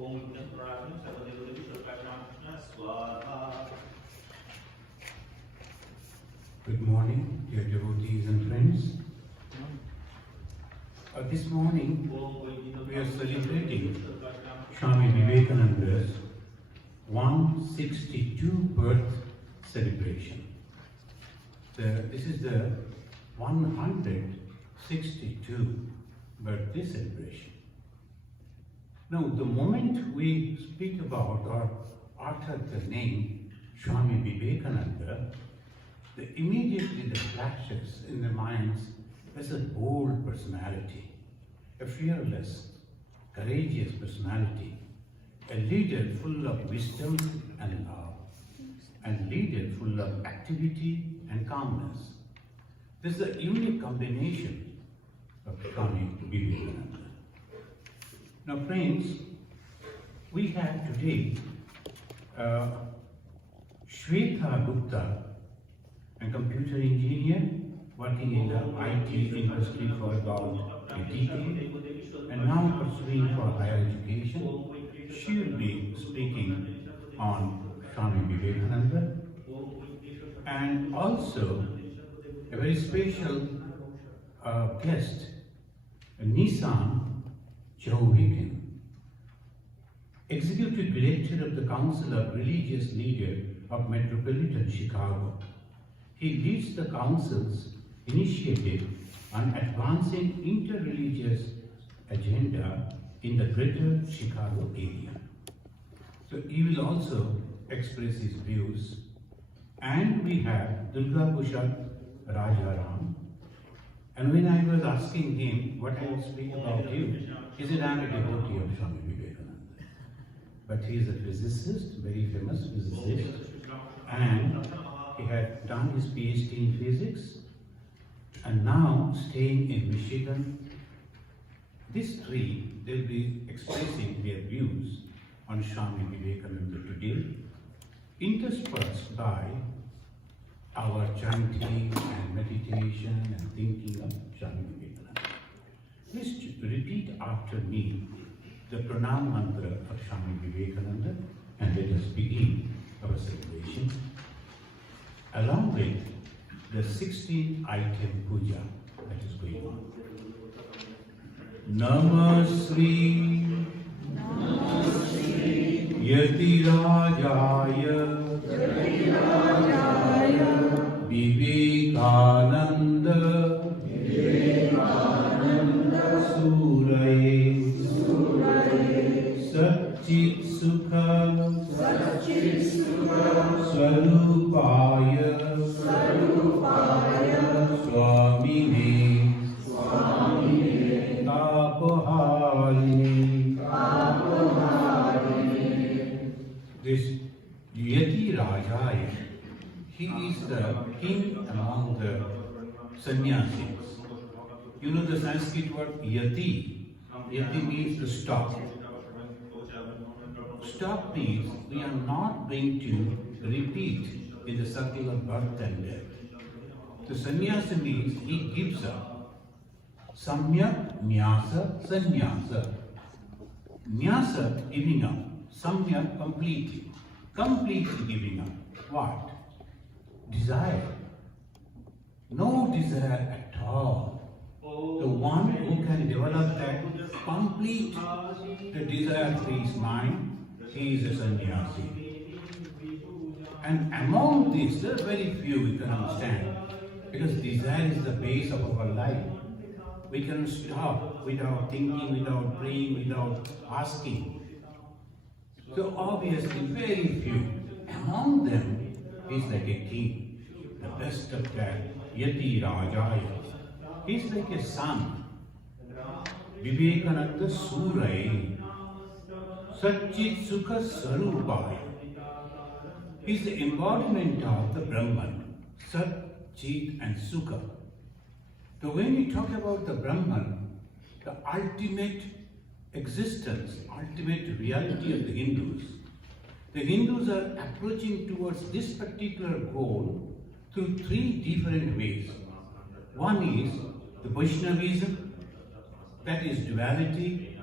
Good morning, dear devotees and friends. This morning we are celebrating Swami Vivekananda's 162 birth celebration. This is the 162 birthday celebration. Now, the moment we speak about or utter the name Swami Vivekananda, immediately that flashes in the minds as a bold personality, a fearless, courageous personality, a leader full of wisdom and love, and leader full of activity and calmness. This is a unique combination of Swami Vivekananda. Now friends, we have today Shweta Gupta, a computer engineer working in the IT industry for about a decade and now pursuing for higher education. She will be speaking on Swami Vivekananda, and also a very special guest, Nissan Chauvikin, Executive Director of the Council of Religious Leaders of Metropolitan Chicago. He leads the Council's initiative on advancing inter-religious agenda in the greater Chicago area. So he will also express his views. And we have Durga Bhushan Rajaram. And when I was asking him what I would speak about you, he said, I'm a devotee of Swami Vivekananda. But he is a physicist, very famous physicist, and he had done his PhD in physics and now staying in Michigan. These three, they'll be expressing their views on Swami Vivekananda today, interspersed by our chanting and meditation and thinking of Swami Vivekananda. Please repeat after me the pranam mantra of Swami Vivekananda and let us begin our celebration along with the 16-item puja that is going on. Namasri Yati Rajaya Vivekananda Suraye Satchit Sukha Swarupaya Swamine Tapaharini. This Yati Rajaya, he is the king among the sannyasis. You know the Sanskrit word Yati. Yati means to stop. Stop means we are not going to repeat in the circle of birth and death. The sannyasa means he gives up. Samyak, nyasa, sannyasa. Nyasa, giving up. Samyak, completely. Completely giving up. What? Desire. No desire at all. The one who can develop that complete the desire-free mind, he is a sannyasi. And among these, there are very few we can understand, because desire is the base of our life. We can stop without thinking, without praying, without asking. So obviously, very few. Among them, he's like a king, the best of that, Yati Rajaya. He's like a sun. Vivekananda Surai. Satchit Sukha Sarupaya. He's the embodiment of the Brahman. Sat, Chit and Sukha. So when we talk about the Brahman, the ultimate existence, ultimate reality of the Hindus are approaching towards this particular goal through three different ways. One is the Vaishnavism, that is duality.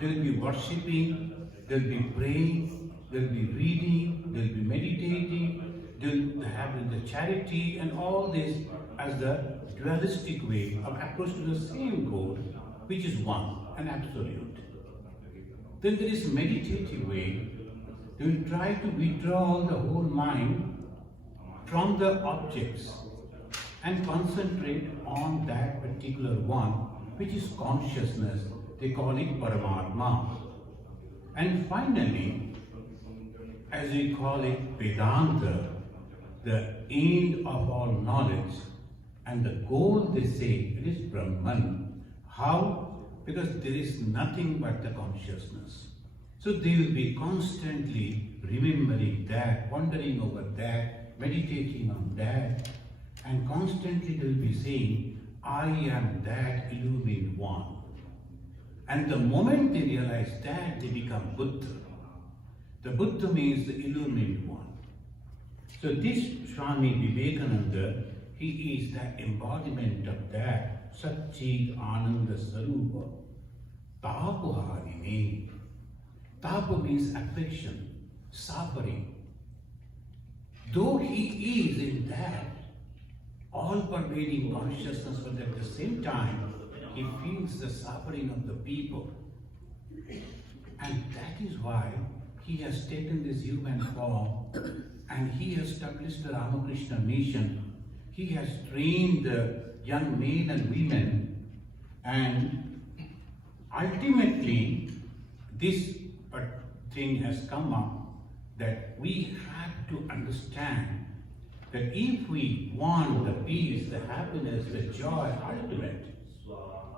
They will be worshipping they'll be praying, they'll be reading, they'll be meditating, they'll have the charity and all this as the dualistic way of approach to the same goal, which is one and absolute. Then there is meditative way. They will try to withdraw the whole mind from the objects and concentrate on that particular one, which is consciousness. They call it Paramatma. And finally, as we call it Vedanta, the end of all knowledge, and the goal, they say, it is Brahman. How? Because there is nothing but the consciousness. So they will be constantly remembering that, wondering over that, meditating on that, and constantly they will be saying, I am that illumined one. And the moment they realize that, they become Buddha. The Buddha means the illumined one. So this Swami Vivekananda, he is the embodiment of that Satchit Ananda Sarupa. Tapaharine. Tapa means affliction, suffering. Though he is in that all-pervading consciousness, but at the same time, he feels the suffering of the people. And that is why he has taken this human form and he has established the Ramakrishna mission. He has trained the young men and women, and ultimately this thing has come up that we have to understand that if we want the peace, the happiness, the joy, ultimate,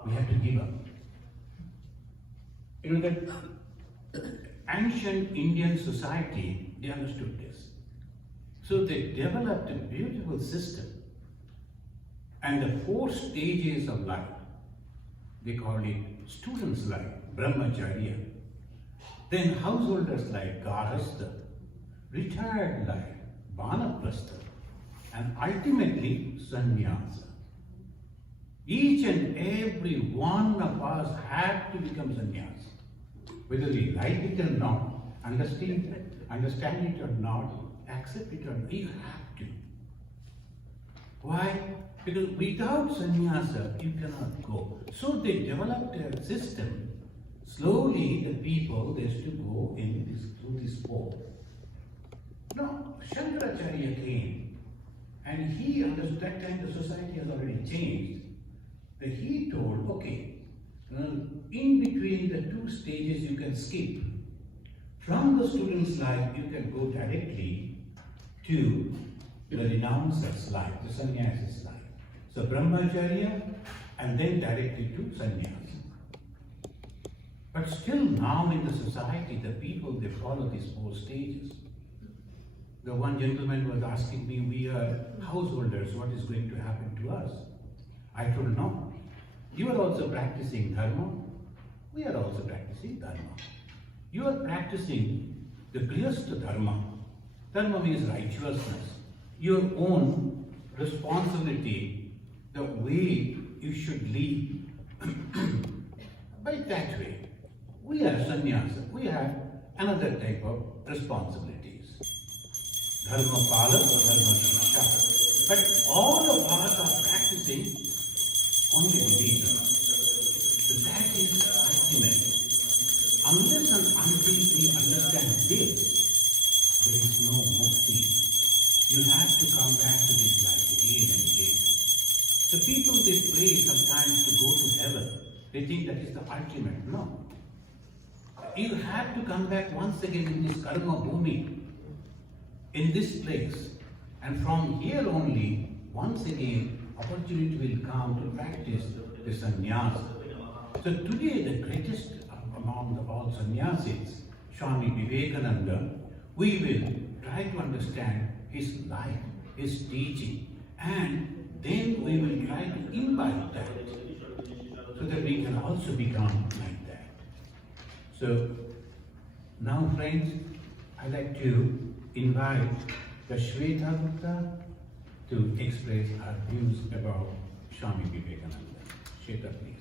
we have to give up. You know that ancient Indian society, they understood this. So they developed a beautiful system. And the 4 stages of life, they call it students' life, brahmacharya. Then householders' life, garhastha. Retired life, vanaprastha. And ultimately, sannyasa. Each and every one of us have to become sannyasi. Whether we like it or not, understand it or not, accept it or not, you have to. Why? Because without sannyasa, you cannot go. So they developed a system. Slowly, the people, they used to go through this 4. Now, Shankaracharya came, and he understood that time the society has already changed. That he told, okay, in between the 2 stages you can skip. From the student's life, you can go directly to the renouncer's life, the sannyasi's life. So brahmacharya, and then directly to sannyasa. But still now in the society, the people, they follow these 4 stages. The one gentleman was asking me, we are householders, what is going to happen to us? I told no. You are also practicing dharma. We are also practicing dharma. You are practicing the grihastha dharma. Dharma means righteousness. Your own responsibility, the way you should live. By that way, we are sannyasa. We have another type of responsibilities. Dharma pala, dharma shiksha. But all of us are practicing only religion. So that is ultimate. Unless and until we understand this, there is no mukti. You have to come back to this life again and again. The people, they pray sometimes to go to heaven. They think that is the ultimate. No. You have to come back once again in this karma bhumi, in this place. And from here only, once again, opportunity will come to practice the sannyasa. So today, the greatest among all sannyasis, Swami Vivekananda, we will try to understand his life, his teaching, and then we will try to imbibe that so that we can also become like that. So now, friends, I'd like to invite the Shweta Gupta to express our views about Swami Vivekananda. Shweta, please.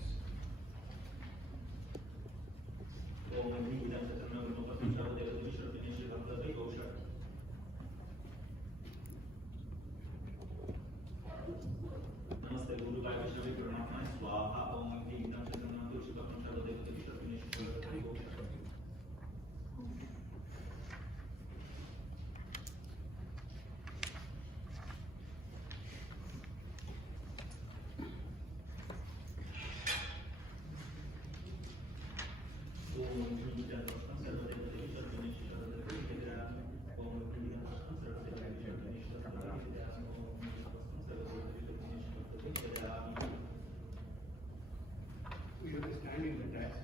You have to stand in the desk.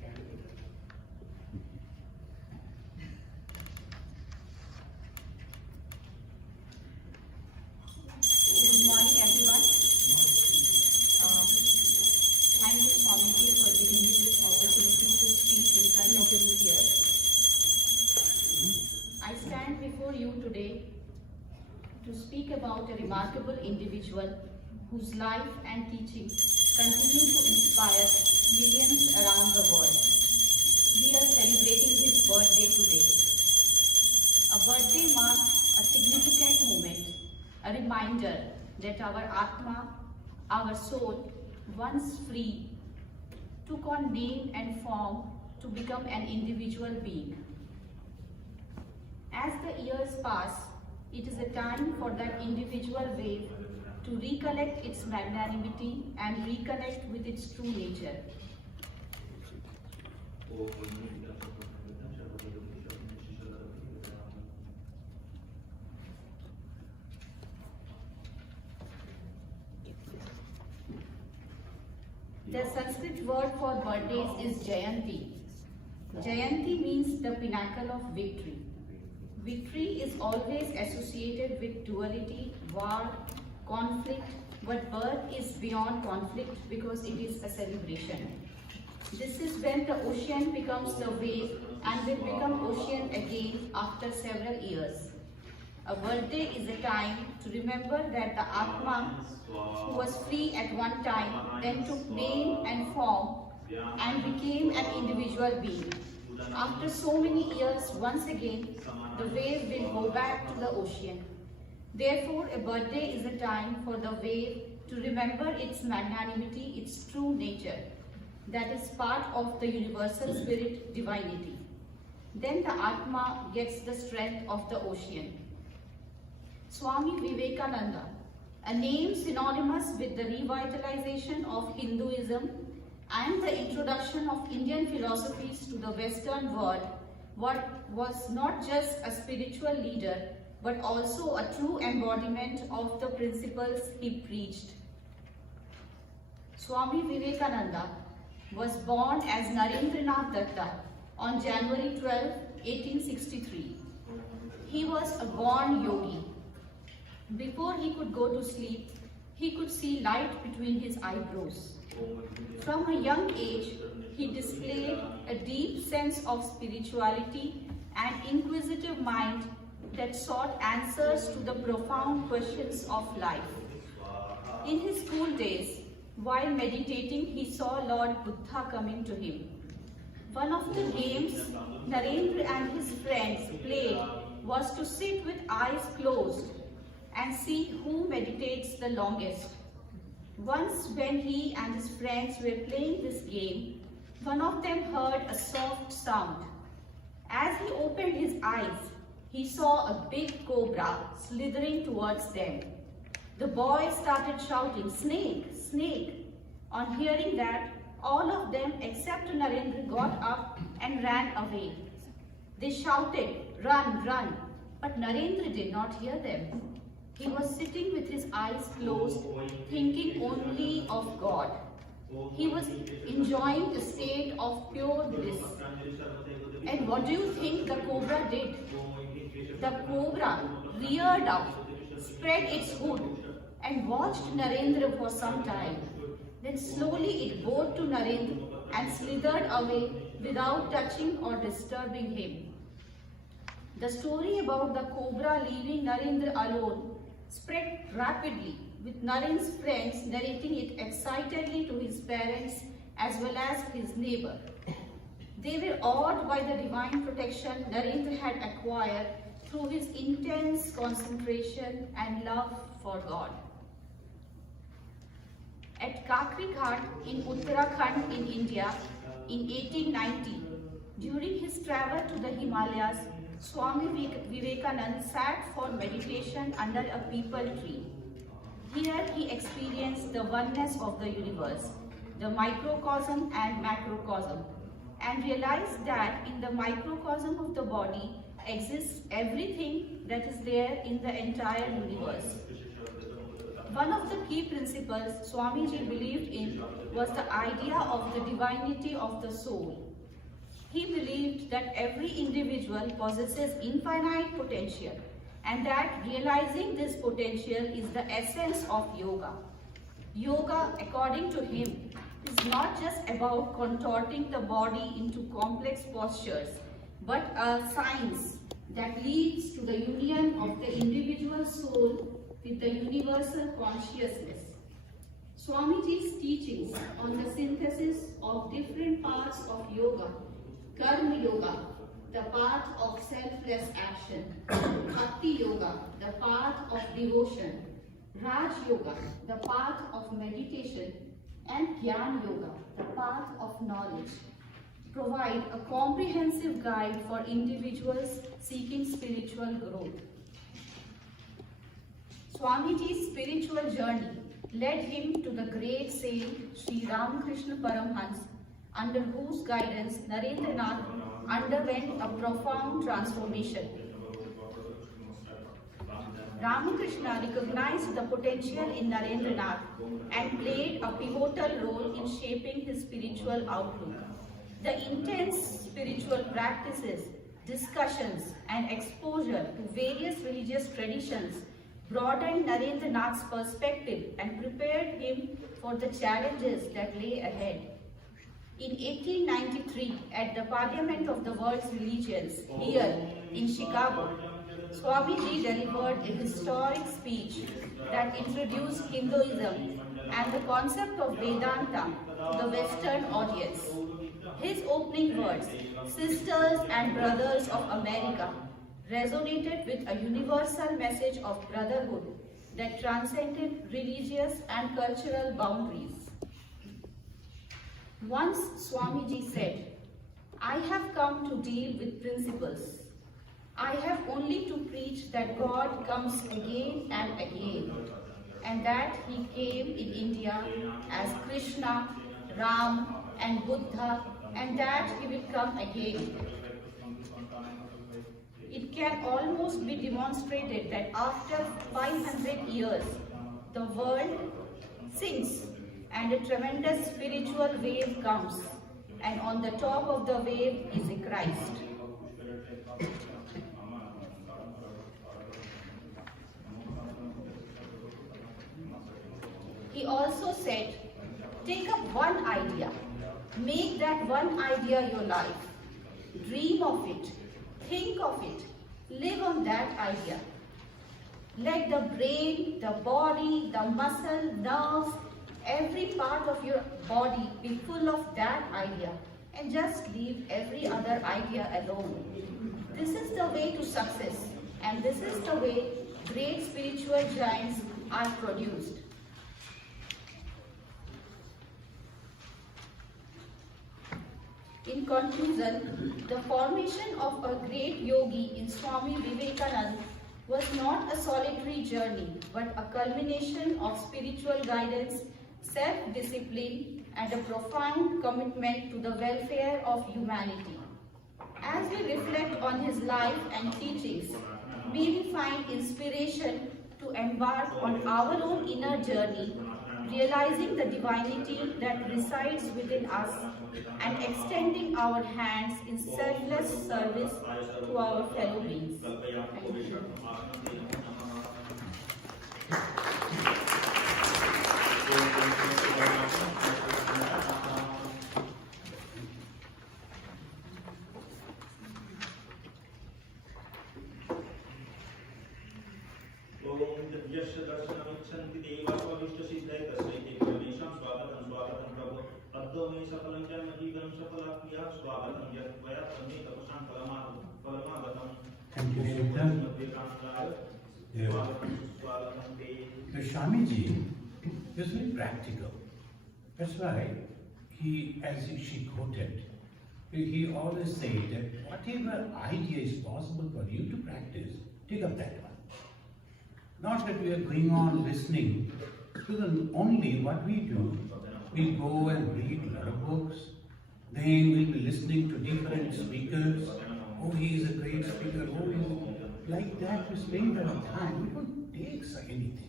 Stand in the desk. Good morning, everyone. Thank you, Swami, for giving me this opportunity to speak in front of you here. I stand before you today to speak about a remarkable individual whose life and teachings continue to inspire millions around the world. We are celebrating his birthday today. A birthday marks a significant moment, a reminder that our Atma, our soul, once free, took on name and form to become an individual being. As the years pass, it is a time for that individual wave to recollect its magnanimity and reconnect with its true nature. The Sanskrit word for birthdays is Jayanti. Jayanti means the pinnacle of victory. Victory is always associated with duality, war, conflict, but birth is beyond conflict because it is a celebration. This is when the ocean becomes the wave and will become ocean again after several years. A birthday is a time to remember that the Atma, who was free at one time, then took name and form and became an individual being. After so many years, once again, the wave will go back to the ocean. Therefore, a birthday is a time for the wave to remember its magnanimity, its true nature, that is part of the universal spirit divinity. Then the Atma gets the strength of the ocean. Swami Vivekananda, a name synonymous with the revitalization of Hinduism and the introduction of Indian philosophies to the Western world, was not just a spiritual leader, but also a true embodiment of the principles he preached. Swami Vivekananda was born as Narendranath Datta on January 12, 1863. He was a born yogi. Before he could go to sleep, he could see light between his eyebrows. From a young age, he displayed a deep sense of spirituality and inquisitive mind that sought answers to the profound questions of life. In his school days, while meditating, he saw Lord Buddha coming to him. One of the games Narendra and his friends played was to sit with eyes closed and see who meditates the longest. Once when he and his friends were playing this game, one of them heard a soft sound. As he opened his eyes, he saw a big cobra slithering towards them. The boy started shouting, "Snake, snake!" On hearing that, all of them except Narendra got up and ran away. They shouted, "Run, run!" But Narendra did not hear them. He was sitting with his eyes closed, thinking only of God. He was enjoying a state of pure bliss. And what do you think the cobra did? The cobra reared up, spread its hood, and watched Narendra for some time. Then slowly it bowed to Narendra and slithered away without touching or disturbing him. The story about the cobra leaving Narendra alone spread rapidly, with Narendra's friends narrating it excitedly to his parents as well as his neighbor. They were awed by the divine protection Narendra had acquired through his intense concentration and love for God. At Kakri Ghat in Uttarakhand in India in 1890, during his travel to the Himalayas, Swami Vivekananda sat for meditation under a peepal tree. Here he experienced the oneness of the universe, the microcosm and macrocosm, and realized that in the microcosm of the body exists everything that is there in the entire universe. One of the key principles Swamiji believed in was the idea of the divinity of the soul. He believed that every individual possesses infinite potential and that realizing this potential is the essence of yoga. Yoga, according to him, is not just about contorting the body into complex postures, but a science that leads to the union of the individual soul with the universal consciousness. Swamiji's teachings on the synthesis of different parts of yoga, Karma Yoga, the path of selfless action, Bhakti Yoga, the path of devotion, Raj Yoga, the path of meditation, and Gyan Yoga, the path of knowledge, provide a comprehensive guide for individuals seeking spiritual growth. Swamiji's spiritual journey led him to the great saint Sri Ramakrishna Paramhans, under whose guidance Narendranath underwent a profound transformation. Ramakrishna recognized the potential in Narendranath and played a pivotal role in shaping his spiritual outlook. The intense spiritual practices, discussions, and exposure to various religious traditions broadened Narendranath's perspective and prepared him for the challenges that lay ahead. In 1893, at the Parliament of the World's Religions, here in Chicago, Swamiji delivered a historic speech that introduced Hinduism and the concept of Vedanta to the Western audience. His opening words, "Sisters and Brothers of America," resonated with a universal message of brotherhood that transcended religious and cultural boundaries. Once Swamiji said, "I have come to deal with principles. I have only to preach that God comes again and again, and that He came in India as Krishna, Ram, and Buddha, and that He will come again." It can almost be demonstrated that after 500 years, the world sinks and a tremendous spiritual wave comes, and on the top of the wave is a Christ. He also said, take up one idea, make that one idea your life, dream of it, think of it, live on that idea. Let the brain, the body, the muscle, nerves, every part of your body be full of that idea, and just leave every other idea alone. This is the way to success, and this is the way great spiritual giants are produced. In conclusion, the formation of a great yogi in Swami Vivekananda was not a solitary journey, but a culmination of spiritual guidance, self-discipline, and a profound commitment to the welfare of humanity. As we reflect on his life and teachings, may we find inspiration to embark on our own inner journey, realizing the divinity that resides within us and extending our hands in selfless service to our fellow beings. Thank you. Thank you, Shilta. The Swamiji is very practical. That's why she quoted, he always said that whatever idea is possible for you to practice, take up that one. Not that we are going on listening to the only what we do. We go and read a lot of books, then we'll be listening to different speakers. Oh, he is a great speaker. Oh, like that we spend our time. We don't take anything.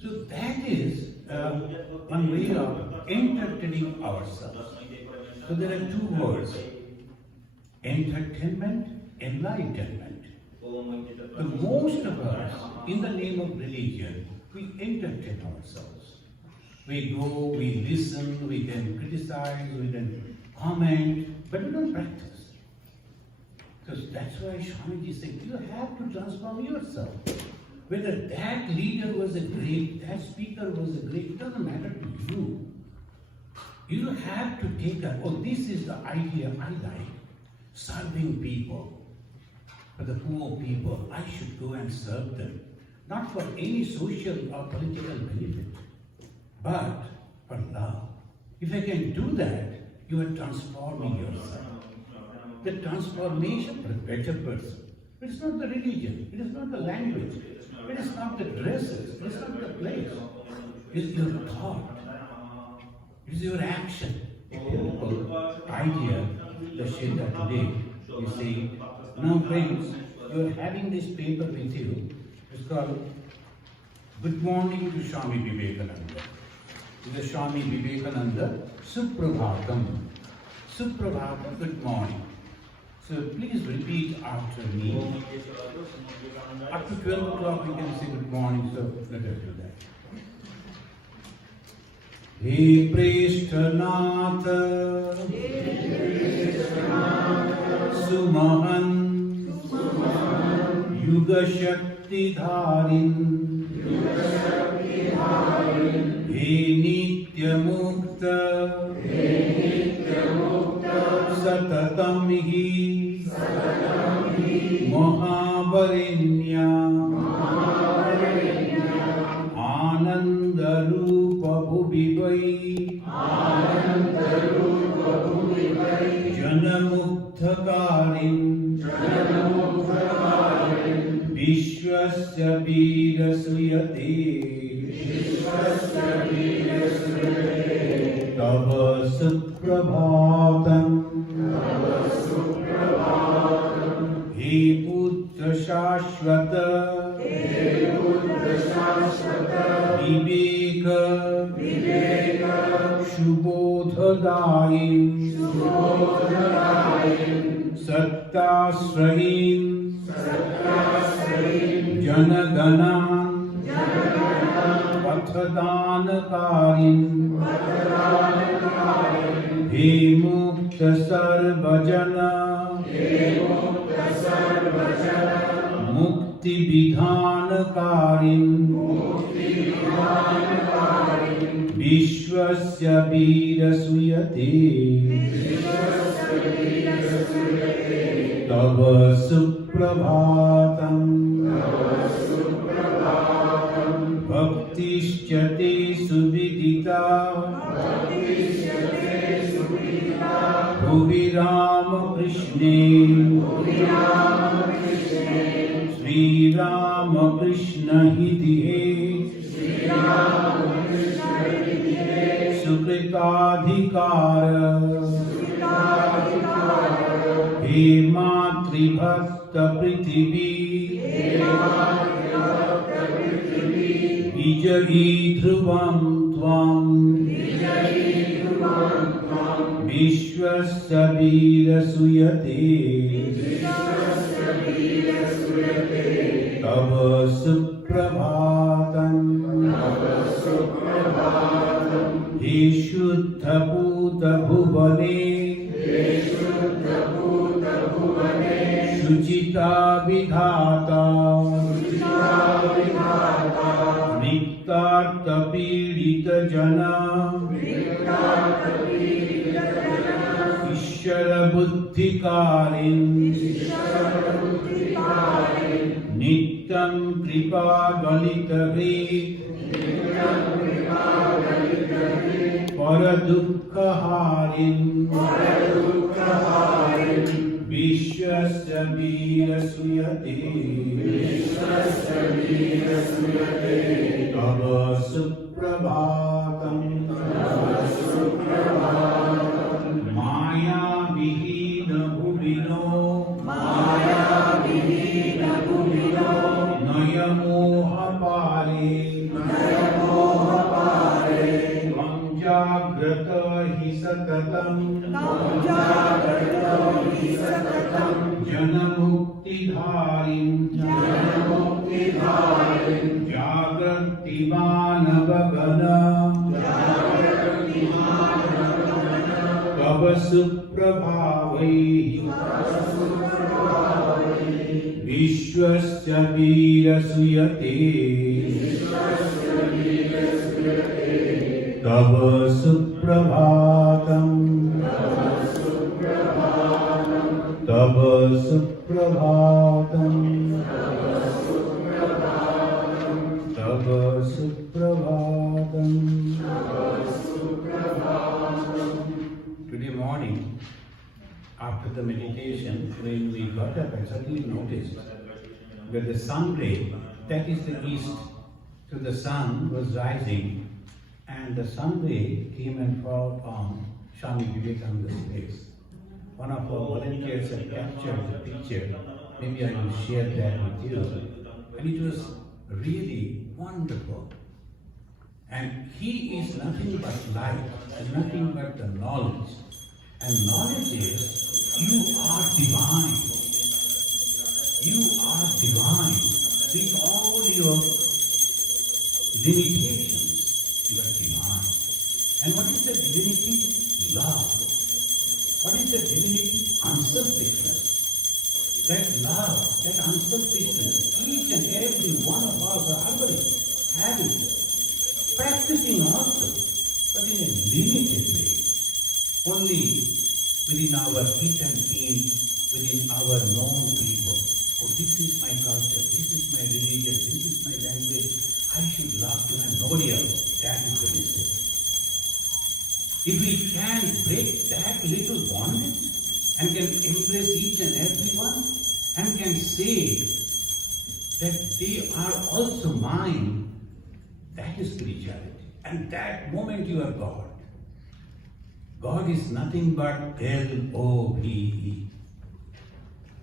So that is one way of entertaining ourselves. So there are two words, entertainment, enlightenment. The most of us, in the name of religion, we entertain ourselves. We go, we listen, we can criticize, we can comment, but we don't practice. Because that's why Swamiji said, you have to transform yourself. Whether that leader was a great, that speaker was a great, it doesn't matter to you. You have to take a, oh, this is the idea I like. Serving people. For the poor people, I should go and serve them. Not for any social or political benefit, but for love. If I can do that, you are transforming yourself. The transformation for a better person. It is not the religion, it is not the language, it is not the dresses, it is not the place. It is your thought, it is your action. A beautiful idea the Shilda today is saying, now friends, you are having this paper with you. It's called Good Morning to Swami Vivekananda. It is Swami Vivekananda Suprabhatam. Suprabhatam, good morning. So please repeat after me. Up to 12 o'clock we can say good morning, so let us do that. He Prishtanath Sumahan Yuga Shakti Dharin He Nitya Mukta Satatam Hi Mahavarenya Ananda Rupa Bhuvivai Janamukthakarin Vishwasya Veera Suyate Tava Suprabhatam He Putra Shashvata Viveka Shubodhadayim Sattasrayim Janaganan Pathadanakarin He Mukta Sarvajana Mukti Vidhanakarin Vishwasya Veera Suyate Tava Suprabhatam Bhaktisyate Suvidita Bhuvi Rama Krishne Sri Rama Krishna Hidhe Sukritadhikara He Matri Bhakta Prithivi Vijayi Dhruvam Tvam Vishwasya Veera Suyate Tava Suprabhatam He Shuddha Bhuta Bhuvane Shuchita Vidhata Niktartha Pidita Jana Ishara Buddhikarin Nityam Kripa Galita Gri Paradukha Harin Vishwasya Veera Suyate Tava Suprabhatam Maya Vihina Bhuvino Nayamoha Pare Tvam जागर्तो हि सततं जनमुक्तिधारिं जागर्ति मानवगण तव सुप्रभावैः विश्वस्य वीरसूयते तव सुप्रभातम् तव सुप्रभातम् तव सुप्रभातम्. Today morning, after the meditation, when we got up, I suddenly noticed that the sun ray, that is the east, so the sun was rising, and the sun ray came and fell on Swami Vivekananda's face. One of our volunteers had captured the picture. Maybe I will share that with you. And it was really wonderful. And he is nothing but light, and nothing but the knowledge. And knowledge is, you are divine. You are divine. With all your limitations, you are divine. And what is the divinity? Love. What is the divinity? Unselfishness. That love, that unselfishness, each and every one of us are already having, practicing also, but in a limited way. Only within our heat and pain, within our known people. Oh, this is my culture, this is my religion, this is my language. I should love to and nobody else. That is the mistake. If we can break that little bondage and can embrace each and every one and can say that they are also mine, that is spirituality. And that moment you are God. God is nothing but L-O-V-E.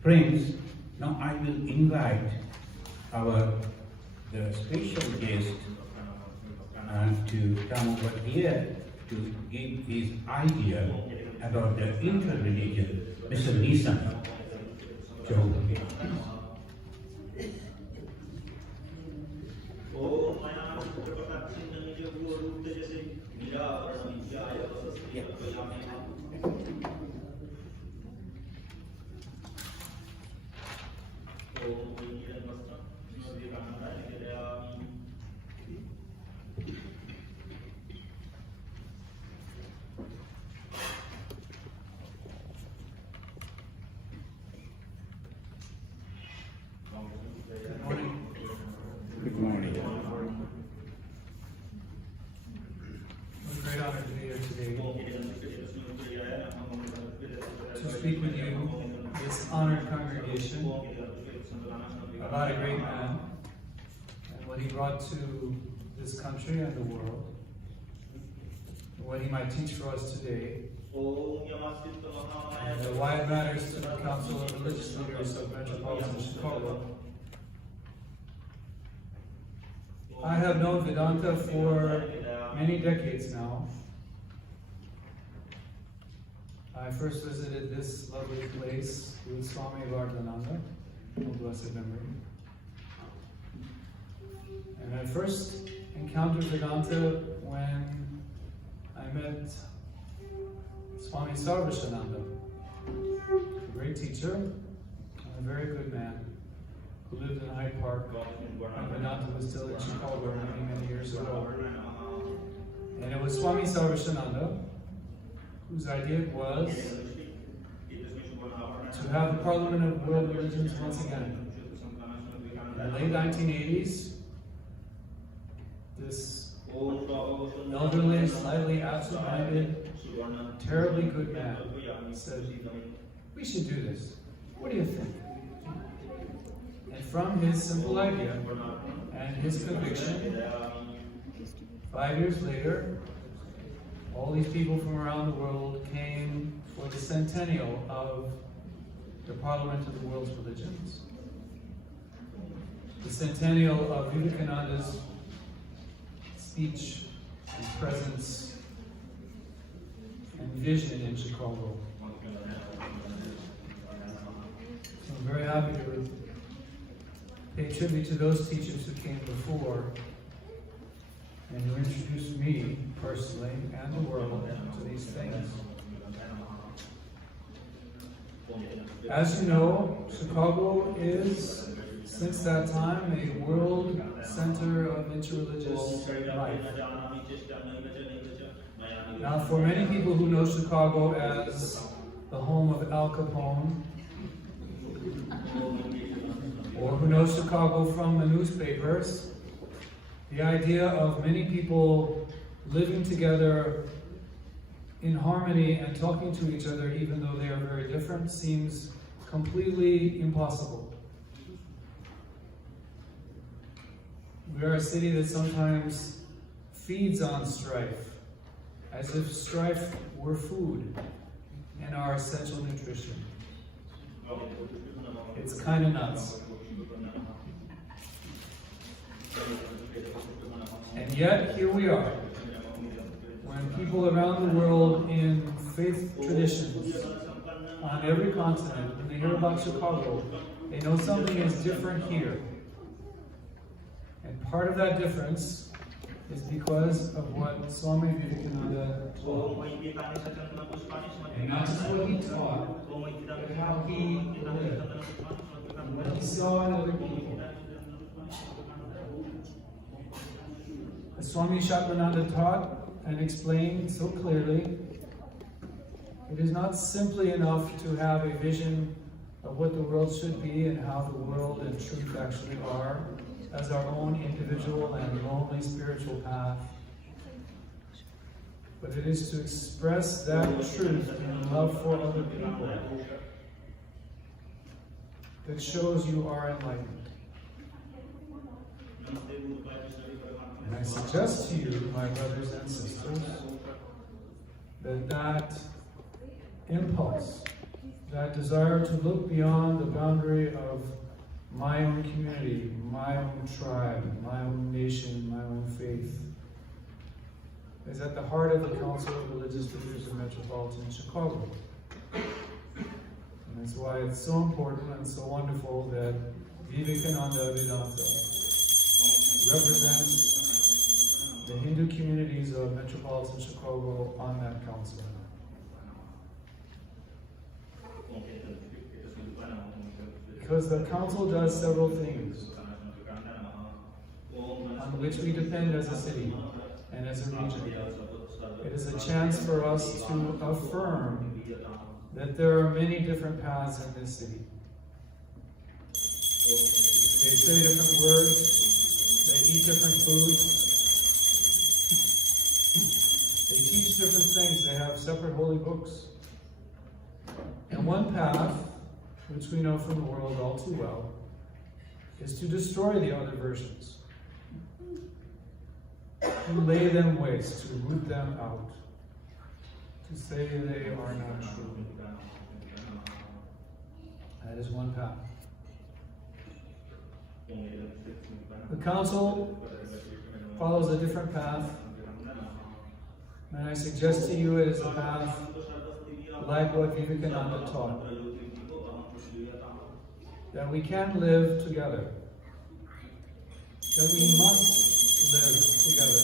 Friends, now I will invite the special guest to come over here to give his idea about the inter-religion, Mr. Nisan. Good morning. It's a great honor to be here today to speak with you, this honored congregation, about a great man and what he brought to this country and the world, and what he might teach for us today, and why it matters to the Council of Religious Leaders of Metropolitan Chicago. I have known Vedanta for many decades now. I first visited this lovely place with Swami Vivekananda, of blessed memory. And I first encountered Vedanta when I met Swami Sarvashananda, a great teacher and a very good man who lived in Hyde Park when Vedanta was still in Chicago many, many years ago. And it was Swami Sarvashananda whose idea it was to have the Parliament of World Religions once again. In the late 1980s, this elderly, slightly absent-minded, terribly good man said, "We should do this. What do you think?" And from his simple idea and his conviction, 5 years later, all these people from around the world came for the centennial of the Parliament of the World's Religions, the centennial of Vivekananda's speech and presence vision in Chicago. So I'm very happy to pay tribute to those teachers who came before and who introduced me personally and the world to these things. As you know, Chicago is, since that time, a world center of interreligious life. Now, for many people who know Chicago as the home of Al Capone, or who know Chicago from the newspapers, the idea of many people living together in harmony and talking to each other even though they are very different seems completely impossible. We are a city that sometimes feeds on strife, as if strife were food and our essential nutrition. It's kind of nuts. And yet, here we are, when people around the world in faith traditions on every continent, when they hear about Chicago, they know something is different here. And part of that difference is because of what Swami Vivekananda taught. And not just what he taught, but how he lived, and what he saw in other people. As Swami Vivekananda taught and explained so clearly, it is not simply enough to have a vision of what the world should be and how the world and truth actually are as our own individual and lonely spiritual path, but it is to express that truth in love for other people that shows you are enlightened. And I suggest to you, my brothers and sisters, that that impulse, that desire to look beyond the boundary of my own community, my own tribe, my own nation, my own faith, is at the heart of the Council of Religious Leaders of Metropolitan Chicago. And that's why it's so important and so wonderful that Vivekananda Vedanta represents the Hindu communities of Metropolitan Chicago on that council. Because the council does several things on which we depend as a city and as a region. It is a chance for us to affirm that there are many different paths in this city. They say different words, they eat different food, they teach different things, they have separate holy books. And one path, which we know from the world all too well, is to destroy the other versions, to lay them waste, to root them out, to say they are not true. That is one path. The council follows a different path, and I suggest to you it is a path like what Vivekananda taught, that we can live together, that we must live together.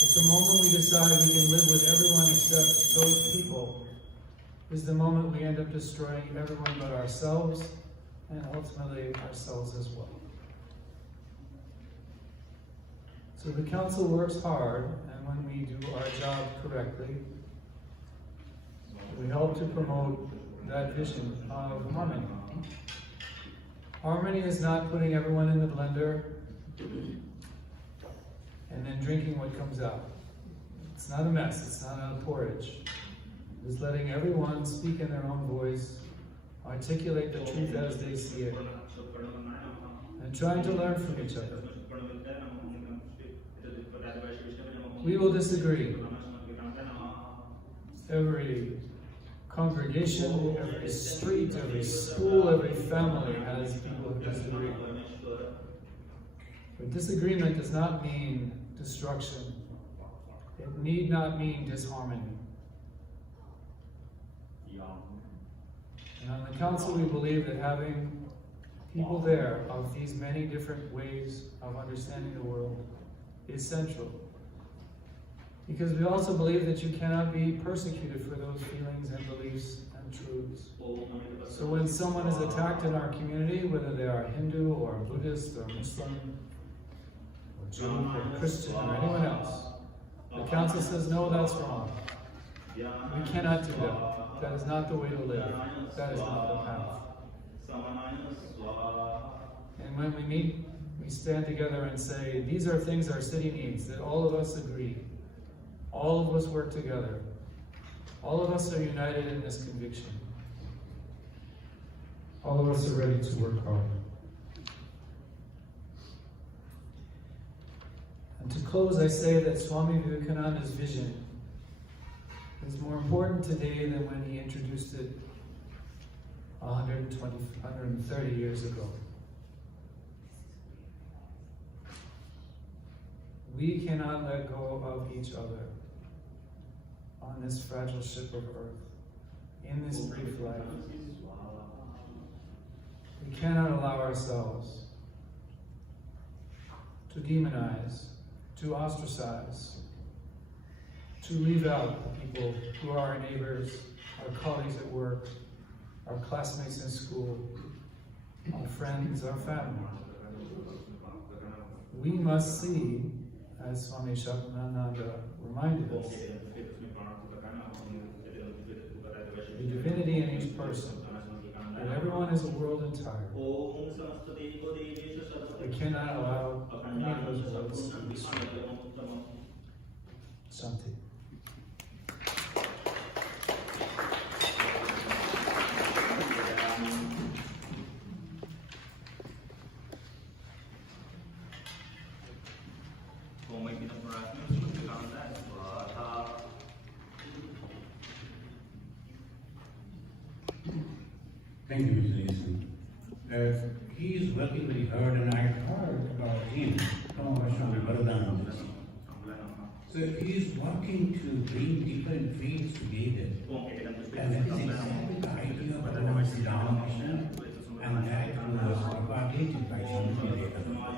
But the moment we decide we can live with everyone except those people is the moment we end up destroying everyone but ourselves, and ultimately ourselves as well. So the council works hard, and when we do our job correctly, we help to promote that vision of harmony. Harmony is not putting everyone in the blender and then drinking what comes out. It's not a mess, it's not a porridge. It is letting everyone speak in their own voice, articulate the truth as they see it, and trying to learn from each other. We will disagree. Every congregation, every street, every school, every family has people who disagree. But disagreement does not mean destruction It need not mean disharmony. And on the council, we believe that having people there of these many different ways of understanding the world is central. Because we also believe that you cannot be persecuted for those feelings and beliefs and truths. So when someone is attacked in our community, whether they are Hindu or Buddhist or Muslim or Jew or Christian or anyone else, the council says, no, that's wrong. We cannot do that. That is not the way to live. That is not the path. And when we meet, we stand together and say, these are things our city needs, that all of us agree. All of us work together. All of us are united in this conviction. All of us are ready to work hard. And to close, I say that Swami Vivekananda's vision is more important today than when he introduced it 130 years ago. We cannot let go of each other on this fragile ship of earth, in this brief life. We cannot allow ourselves to demonize, to ostracize, to leave out the people who are our neighbors, our colleagues at work, our classmates in school, our friends, our family. We must see, as Swami Vivekananda reminded us, the divinity in each person, and everyone is a world entire. We cannot allow any of those worlds to be destroyed. Shanti. Thank you, Mr. Eason. He is working very hard, and I heard about him from Swami Vivekananda. So he is working to bring different faiths together. And that is exactly the idea of Bhagavad Ramakrishna, and that was propagated by Swami Vivekananda.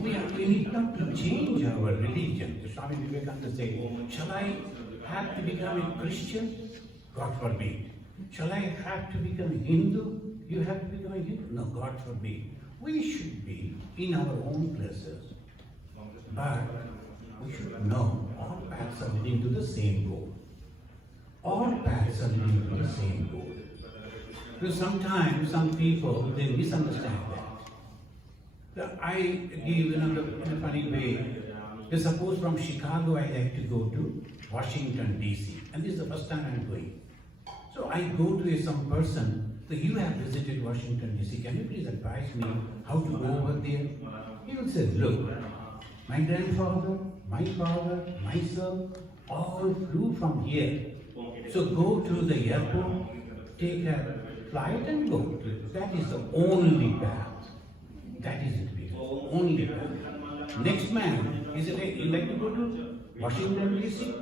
We need not to change our religion. Swami Vivekananda said, shall I have to become a Christian? God forbid. Shall I have to become a Hindu? You have to become a Hindu? No, God forbid. We should be in our own places. But we should know all paths are leading to the same goal. All paths are leading to the same goal. Because sometimes some people, they misunderstand that. I give in a funny way. Suppose from Chicago I like to go to Washington DC, and this is the first time I'm going. So I go to some person, so you have visited Washington DC, can you please advise me how to go over there? He will say, look, my grandfather, my father, myself, all flew from here. So go to the airport, take a flight and go. That is the only path. That is it, only path. Next man, he said, hey, you like to go to Washington DC?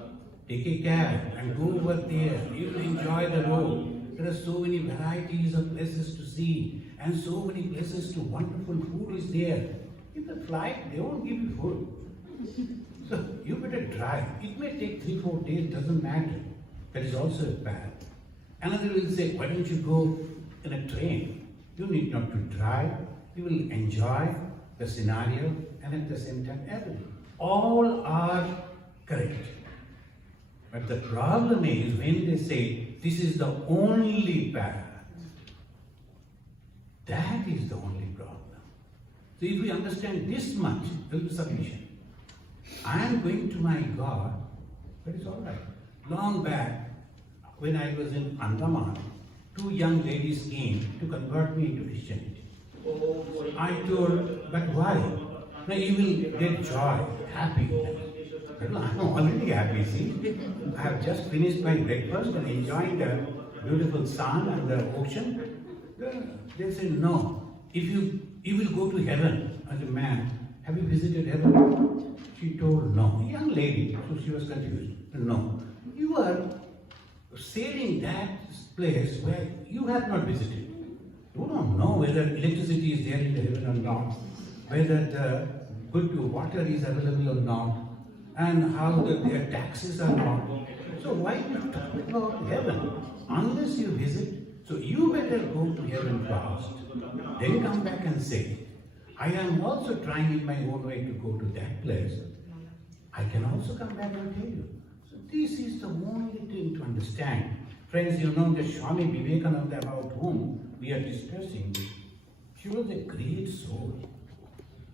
Take a cab and go over there. You will enjoy the road. There are so many varieties of places to see, and so many places to wonderful food is there. In the flight, they won't give you food. So you better drive. It may take 3-4 days, doesn't matter. That is also a path. Another will say, why don't you go in a train? You need not to drive. You will enjoy the scenario and at the same time everything. All are correct. But the problem is when they say, this is the only path. That is the only problem. So if we understand this much, it will be sufficient. I am going to my God, but it's all right. Long back, when I was in Andaman, 2 young ladies came to convert me into Christianity. I told, but why? Now you will get joy, happy. I'm already happy, see. I have just finished my breakfast and enjoying the beautiful sun and the ocean. They said, no, if you will go to heaven as a man. Have you visited heaven? She told no. Young lady, so she was confused. No. You are sailing that place where you have not visited. You don't know whether electricity is there in the heaven or not, whether the good water is available or not, and how their taxes are not. So why do you talk about heaven? Unless you visit, so you better go to heaven first, then come back and say, I am also trying in my own way to go to that place. I can also come back and tell you. So this is the only thing to understand. Friends, you know the Swami Vivekananda about whom we are discussing. He was a great soul.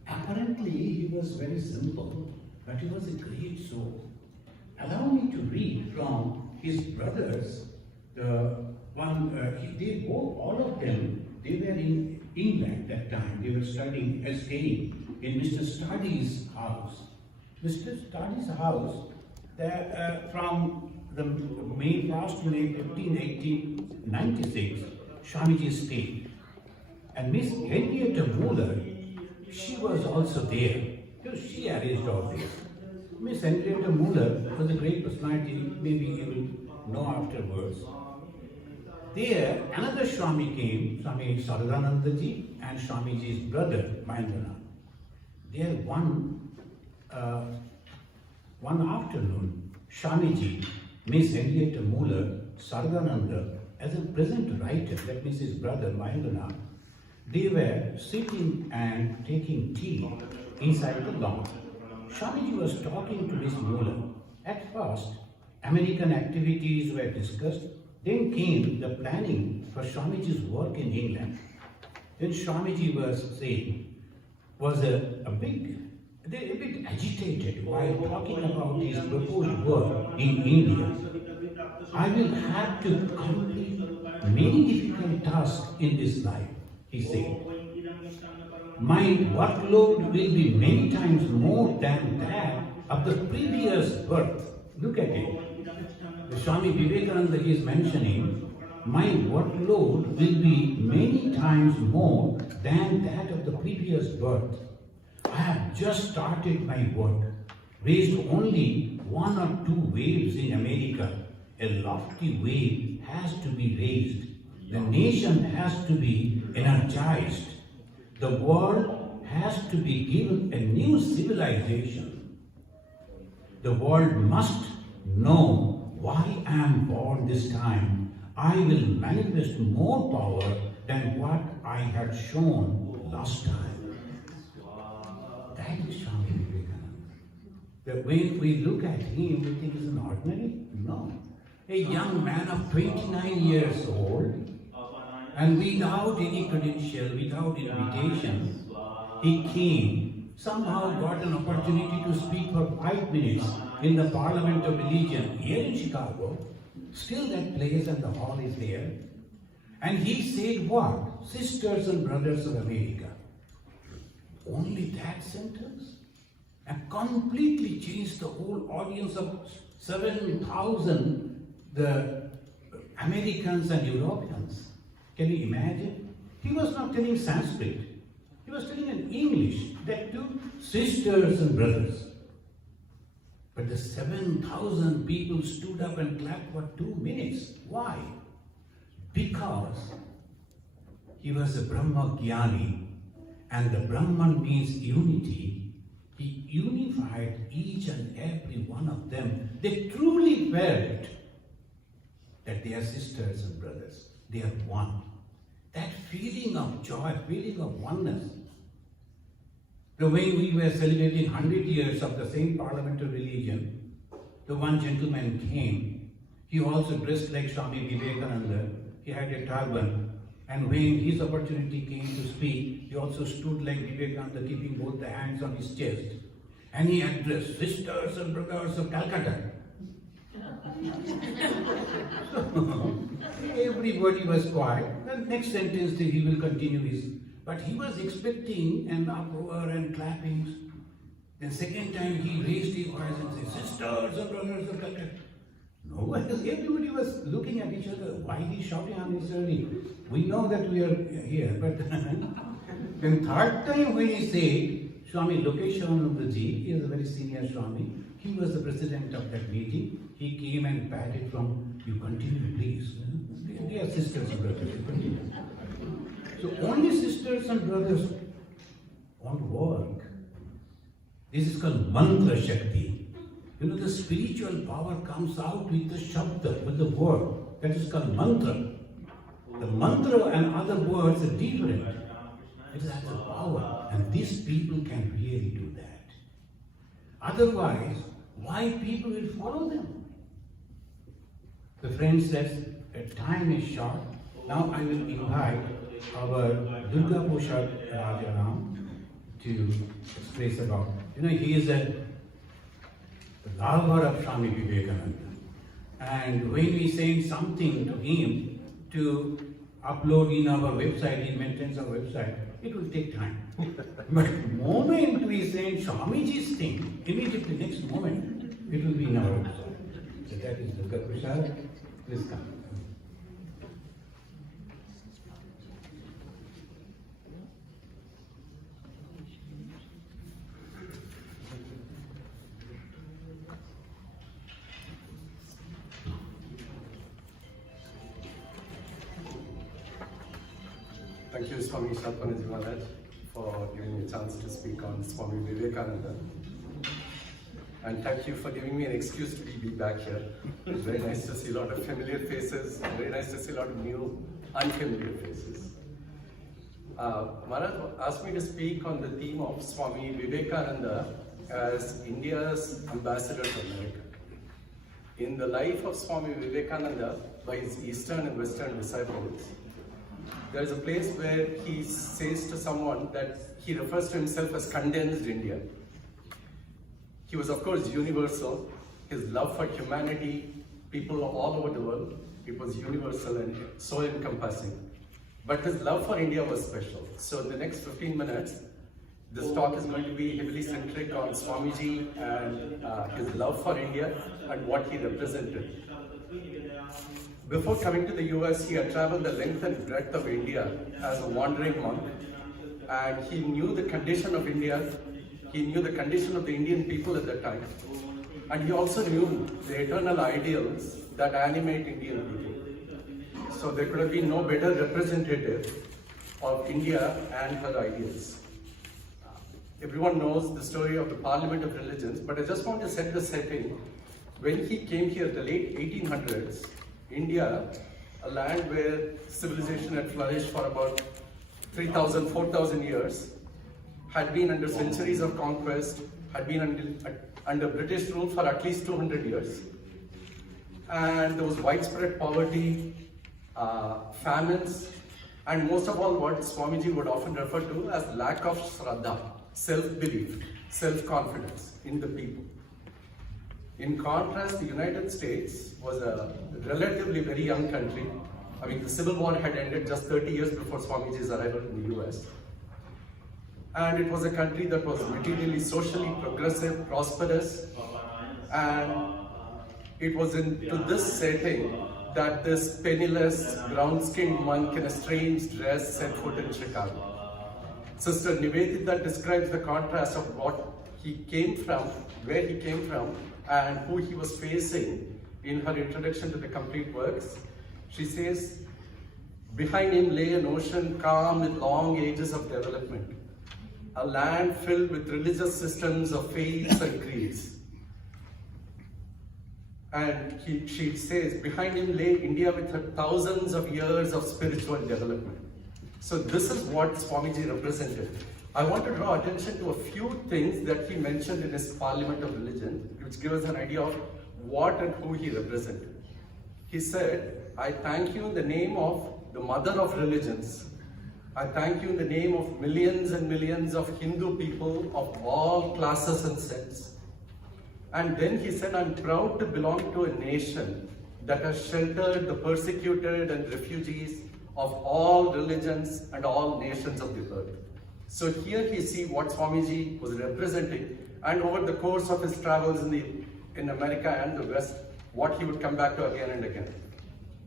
Apparently he was very simple, but he was a great soul. Allow me to read from his brothers. All of them, they were in England that time. They were staying in Mr. Study's house. Mr. Study's house, from the May 1st, May 15, 1896, Swamiji stayed. And Miss Henrietta Muller, she was also there. So she arranged all this. Miss Henrietta Muller was a great personality, maybe you will know afterwards. There, another Swami came, Swami Saradanandaji and Swamiji's brother, Mahendranath. There one afternoon, Swamiji, Miss Henrietta Muller, Saradananda, as a present writer, that means his brother, Mahendranath, they were sitting and taking tea inside the lawn. Swamiji was talking to Miss Muller. At first, American activities were discussed. Then came the planning for Swamiji's work in England. Then Swamiji was a bit agitated while talking about his proposed work in India. I will have to complete many difficult tasks in this life, he said. My workload will be many times more than that of the previous birth. Look at it. The Swami Vivekananda is mentioning, my workload will be many times more than that of the previous birth. I have just started my work, raised only 1 or 2 waves in America. A lofty wave has to be raised. The nation has to be energized. The world has to be given a new civilization. The world must know why I am born this time. I will manifest more power than what I had shown last time. That is Swami Vivekananda. When we look at him, we think he's an ordinary? No. A young man of 29 years old, and without any credential, without invitation, he came, somehow got an opportunity to speak for 5 minutes in the Parliament of Religion here in Chicago. Still that place and the hall is there. And he said what? Sisters and brothers of America. Only that sentence? And completely changed the whole audience of 7,000, the Americans and Europeans. Can you imagine? He was not telling Sanskrit. He was telling in English, that to sisters and brothers. But the 7,000 people stood up and clapped for 2 minutes. Why? Because he was a Brahma Jnani, and the Brahman means unity. He unified each and every one of them. They truly felt that they are sisters and brothers. They are one. That feeling of joy, feeling of oneness. The way we were celebrating 100 years of the same Parliament of Religion, the one gentleman came. He also dressed like Swami Vivekananda. He had a turban. And when his opportunity came to speak, he also stood like Vivekananda, keeping both the hands on his chest. And he addressed sisters and brothers of Calcutta. So, everybody was quiet. The next sentence he will continue his. But he was expecting an uproar and clappings. The second time he raised his voice and said, sisters and brothers of Calcutta. No, everybody was looking at each other. Why he shouting unnecessarily? We know that we are here, but then third time when he said, Swami Lokeshavanandaji, he is a very senior Swami. He was the president of that meeting. He came and patted from, you continue please. They are sisters and brothers, you continue. So only sisters and brothers want to work. This is called mantra shakti. You know, the spiritual power comes out with the shabda, with the word. That is called mantra. The mantra and other words are different. It has a power, and these people can really do that. Otherwise, why people will follow them? The friend says, time is short. Now I will invite our Durga Prasad Rajaram to express about, he is a lover of Swami Vivekananda. And when we send something to him to upload in our website, he maintains our website, it will take time. But the moment we send Swamiji's thing, immediately next moment, it will be in our website. So that is Durga Prasad. Please come. Thank you, Swami Satwanaji Maharaj, for giving me a chance to speak on Swami Vivekananda. And thank you for giving me an excuse to be back here. It's very nice to see a lot of familiar faces, very nice to see a lot of new, unfamiliar faces. Maharaj asked me to speak on the theme of Swami Vivekananda as India's ambassador to America. In the life of Swami Vivekananda, by his Eastern and Western disciples, there is a place where he says to someone that he refers to himself as condensed India. He was, of course, universal. His love for humanity, people all over the world, it was universal and so encompassing. But his love for India was special. So in the next 15 minutes, this talk is going to be heavily centric on Swamiji and his love for India and what he represented. Before coming to the US, he had traveled the length and breadth of India as a wandering monk, and he knew the condition of India, he knew the condition of the Indian people at that time, and he also knew the eternal ideals that animate Indian people. So there could have been no better representative of India and her ideals. Everyone knows the story of the Parliament of Religions, but I just want to set the setting. When he came here in the late 1800s, India, a land where civilization had flourished for about 3,000, 4,000 years, had been under centuries of conquest, had been under British rule for at least 200 years. And there was widespread poverty, famines, and most of all what Swamiji would often refer to as lack of shraddha, self-belief, self-confidence in the people. In contrast, the United States was a relatively very young country. I mean, the Civil War had ended just 30 years before Swamiji's arrival in the US. And it was a country that was materially, socially progressive, prosperous. And it was into this setting that this penniless, brown-skinned monk in a strange dress set foot in Chicago. Sister Nivedita describes the contrast of what he came from, where he came from, and who he was facing in her introduction to the complete works. She says, behind him lay an ocean calm with long ages of development, a land filled with religious systems of faiths and creeds. And she says, behind him lay India with her thousands of years of spiritual development. So this is what Swamiji represented. I want to draw attention to a few things that he mentioned in his Parliament of Religion, which give us an idea of what and who he represented. He said, I thank you in the name of the mother of religions. I thank you in the name of millions and millions of Hindu people of all classes and sects. And then he said, I'm proud to belong to a nation that has sheltered the persecuted and refugees of all religions and all nations of the earth. So here we see what Swamiji was representing, and over the course of his travels in America and the West, what he would come back to again and again.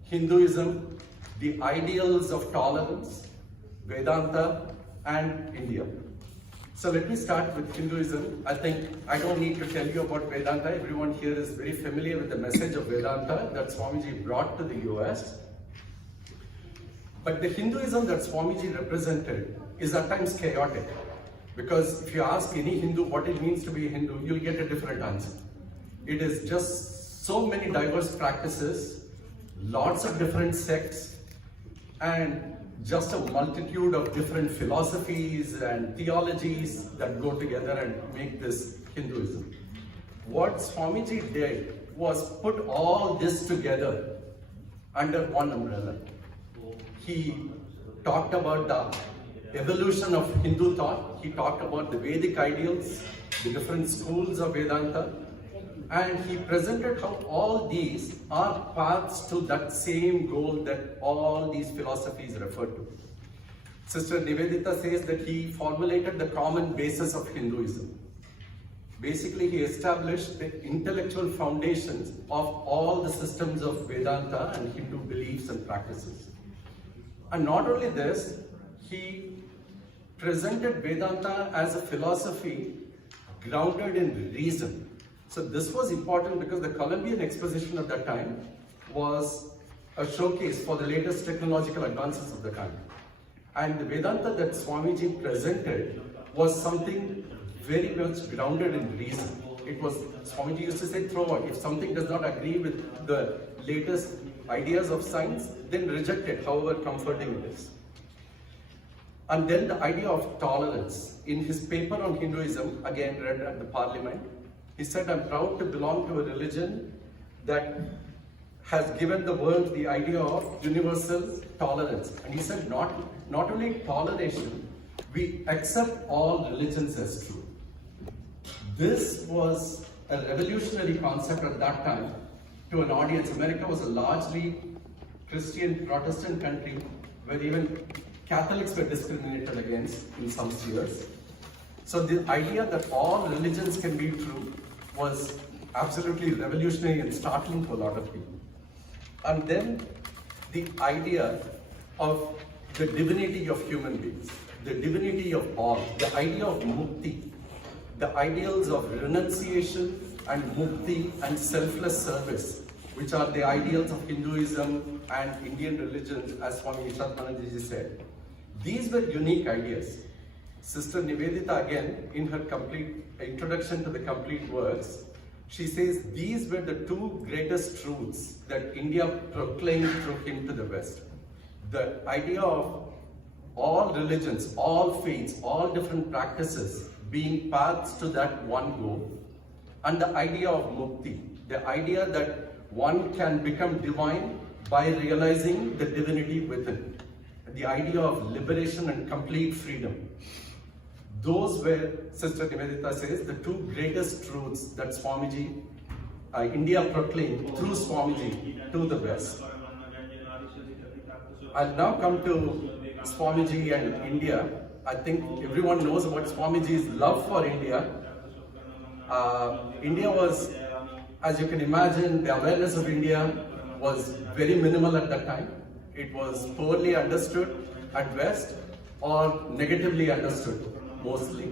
Hinduism, the ideals of tolerance, Vedanta, and India. So let me start with Hinduism. I think I don't need to tell you about Vedanta. Everyone here is very familiar with the message of Vedanta that Swamiji brought to the US. But the Hinduism that Swamiji represented is at times chaotic. Because if you ask any Hindu what it means to be a Hindu, you'll get a different answer. It is just so many diverse practices, lots of different sects, and just a multitude of different philosophies and theologies that go together and make this Hinduism. What Swamiji did was put all this together under one umbrella. He talked about the evolution of Hindu thought. He talked about the Vedic ideals, the different schools of Vedanta, and he presented how all these are paths to that same goal that all these philosophies refer to. Sister Nivedita says that he formulated the common basis of Hinduism. Basically, he established the intellectual foundations of all the systems of Vedanta and Hindu beliefs and practices. And not only this, he presented Vedanta as a philosophy grounded in reason. So this was important because the Columbian Exposition of that time was a showcase for the latest technological advances of the time. And the Vedanta that Swamiji presented was something very much grounded in reason. It was, Swamiji used to say, throw out. If something does not agree with the latest ideas of science, then reject it, however comforting it is. And then the idea of tolerance. In his paper on Hinduism, again read at the Parliament, he said, I'm proud to belong to a religion that has given the world the idea of universal tolerance. And he said, not only toleration, we accept all religions as true. This was a revolutionary concept at that time to an audience. America was a largely Christian Protestant country where even Catholics were discriminated against in some spheres. So the idea that all religions can be true was absolutely revolutionary and startling to a lot of people. And then the idea of the divinity of human beings, the divinity of all, the idea of mukti, the ideals of renunciation and mukti and selfless service, which are the ideals of Hinduism and Indian religions, as Swami Satmanandji said. These were unique ideas. Sister Nivedita, again, in her complete introduction to the complete works, she says these were the two greatest truths that India proclaimed through him to the West. The idea of all religions, all faiths, all different practices being paths to that one goal, and the idea of mukti, the idea that one can become divine by realizing the divinity within, the idea of liberation and complete freedom. Those were, Sister Nivedita says, the two greatest truths that Swamiji, India proclaimed through Swamiji to the West. I'll now come to Swamiji and India. I think everyone knows about Swamiji's love for India. India was, as you can imagine, the awareness of India was very minimal at that time. It was poorly understood at West or negatively understood. Mostly.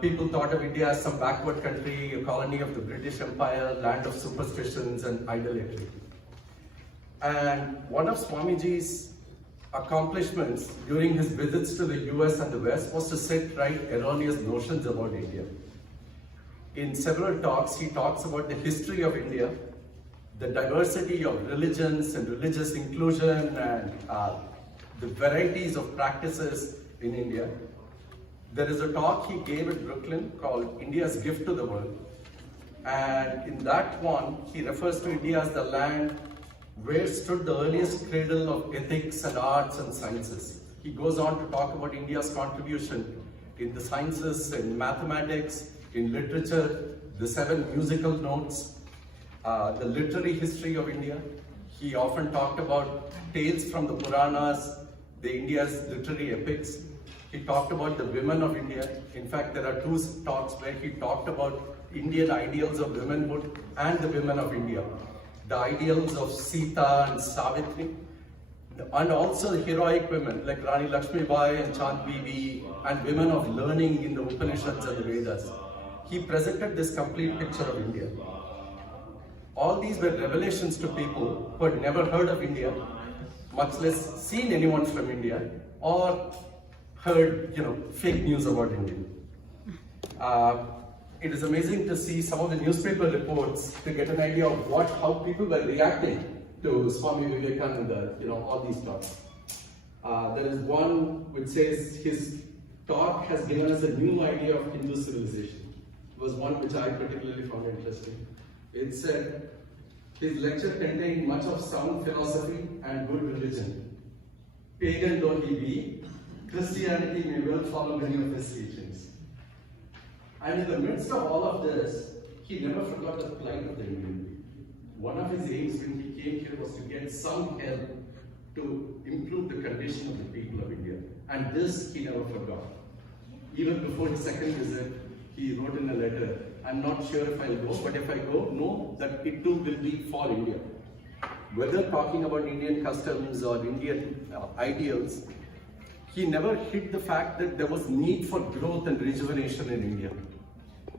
People thought of India as some backward country, a colony of the British Empire, land of superstitions and idolatry. And one of Swamiji's accomplishments during his visits to the US and the West was to set right erroneous notions about India. In several talks, he talks about the history of India, the diversity of religions and religious inclusion, and the varieties of practices in India. There is a talk he gave at Brooklyn called India's Gift to the World. And in that one, he refers to India as the land where stood the earliest cradle of ethics and arts and sciences. He goes on to talk about India's contribution in the sciences, in mathematics, in literature, the 7 musical notes, the literary history of India. He often talked about tales from the Puranas, the India's literary epics. He talked about the women of India. In fact, there are 2 talks where he talked about Indian ideals of womanhood and the women of India. The ideals of Sita and Savitri. and also heroic women like Rani Lakshmi Bai and Chand Bibi and women of learning in the Upanishads and the Vedas. He presented this complete picture of India. All these were revelations to people who had never heard of India, much less seen anyone from India, or heard, fake news about India. It is amazing to see some of the newspaper reports to get an idea of how people were reacting to Swami Vivekananda, all these talks. There is one which says his talk has given us a new idea of Hindu civilization. It was one which I particularly found interesting. It said, his lecture contained much of sound philosophy and good religion. Pagan though he be, Christianity may well follow many of his teachings. And in the midst of all of this, he never forgot the plight of the Indian people. One of his aims when he came here was to get some help to improve the condition of the people of India. And this he never forgot. Even before his second visit, he wrote in a letter, I'm not sure if I'll go, but if I go, know that it too will be for India. Whether talking about Indian customs or Indian ideals, he never hid the fact that there was need for growth and rejuvenation in India.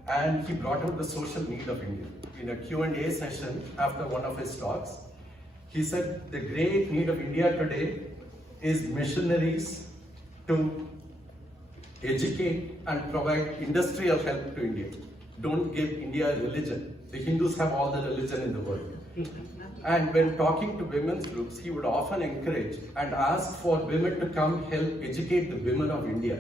And he brought out the social need of India. In a Q&A session after one of his talks, he said the great need of India today is missionaries to educate and provide industrial help to India. Don't give India religion. The Hindus have all the religion in the world. And when talking to women's groups, he would often encourage and ask for women to come help educate the women of India.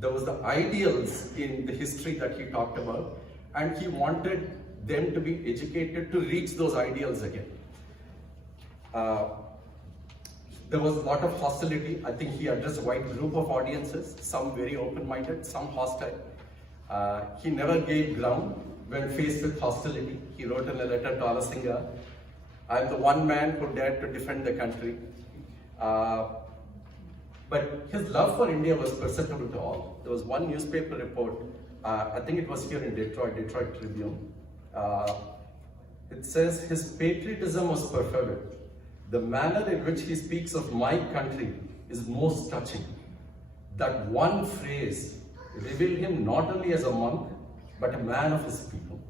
There was the ideals in the history that he talked about, and he wanted them to be educated to reach those ideals again. There was a lot of hostility. I think he addressed a wide group of audiences, some very open-minded, some hostile. He never gave ground when faced with hostility. He wrote in a letter to Alasinga, I am the one man who dared to defend the country. But his love for India was perceptible to all. There was one newspaper report, I think it was here in Detroit Tribune. It says his patriotism was perfect. The manner in which he speaks of my country is most touching. That one phrase revealed him not only as a monk, but a man of his people.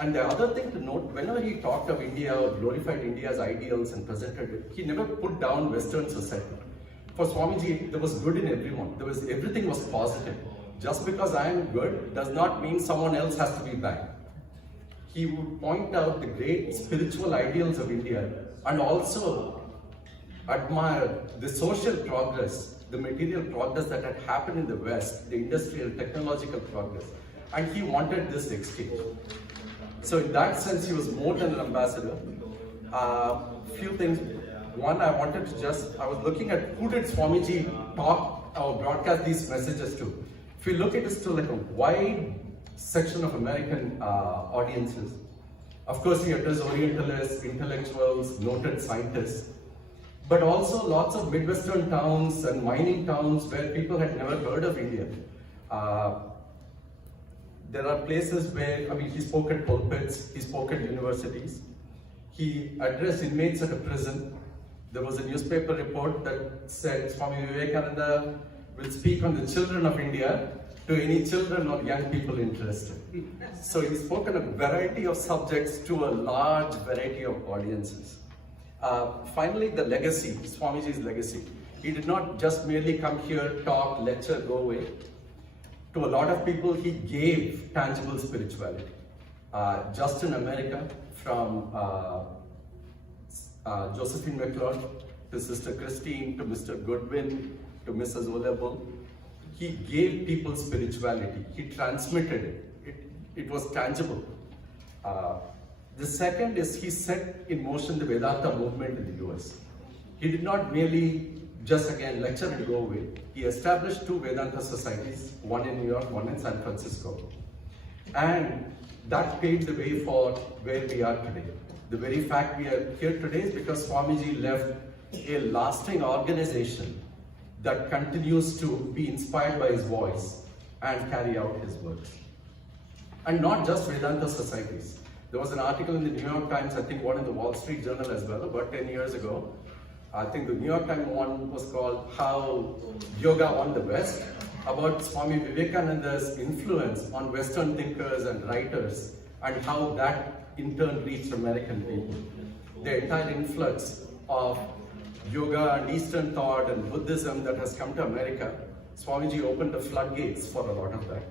And the other thing to note, whenever he talked of India or glorified India's ideals and presented it, he never put down Western society. For Swamiji, there was good in everyone. Everything was positive. Just because I am good does not mean someone else has to be bad. He would point out the great spiritual ideals of India and also admire the social progress, the material progress that had happened in the West, the industrial, technological progress. And he wanted this exchange. So in that sense, he was more than an ambassador. Few things. One, I was looking at who did Swamiji talk or broadcast these messages to. If you look at this to like a wide section of American audiences, of course he addressed Orientalists, intellectuals, noted scientists, but also lots of Midwestern towns and mining towns where people had never heard of India. There are places where, he spoke at pulpits, he spoke at universities, he addressed inmates at a prison. There was a newspaper report that said Swami Vivekananda will speak on the children of India to any children or young people interested. So he spoke on a variety of subjects to a large variety of audiences. Finally, the legacy, Swamiji's legacy. He did not just merely come here, talk, lecture, go away. To a lot of people, he gave tangible spirituality. Just in America, from Josephine McLeod to Sister Christine to Mr. Goodwin to Mrs. Olebull, he gave people spirituality. He transmitted it. It was tangible. The second is he set in motion the Vedanta movement in the US. He did not merely just again lecture and go away. He established 2 Vedanta societies, one in New York, one in San Francisco. And that paved the way for where we are today. The very fact we are here today is because Swamiji left a lasting organization that continues to be inspired by his voice and carry out his works. And not just Vedanta societies. There was an article in the New York Times, I think one in the Wall Street Journal as well, about 10 years ago, I think the New York Times one was called How Yoga Won the West, about Swami Vivekananda's influence on Western thinkers and writers and how that in turn reached American people. The entire influx of yoga and Eastern thought and Buddhism that has come to America, Swamiji opened the floodgates for a lot of that.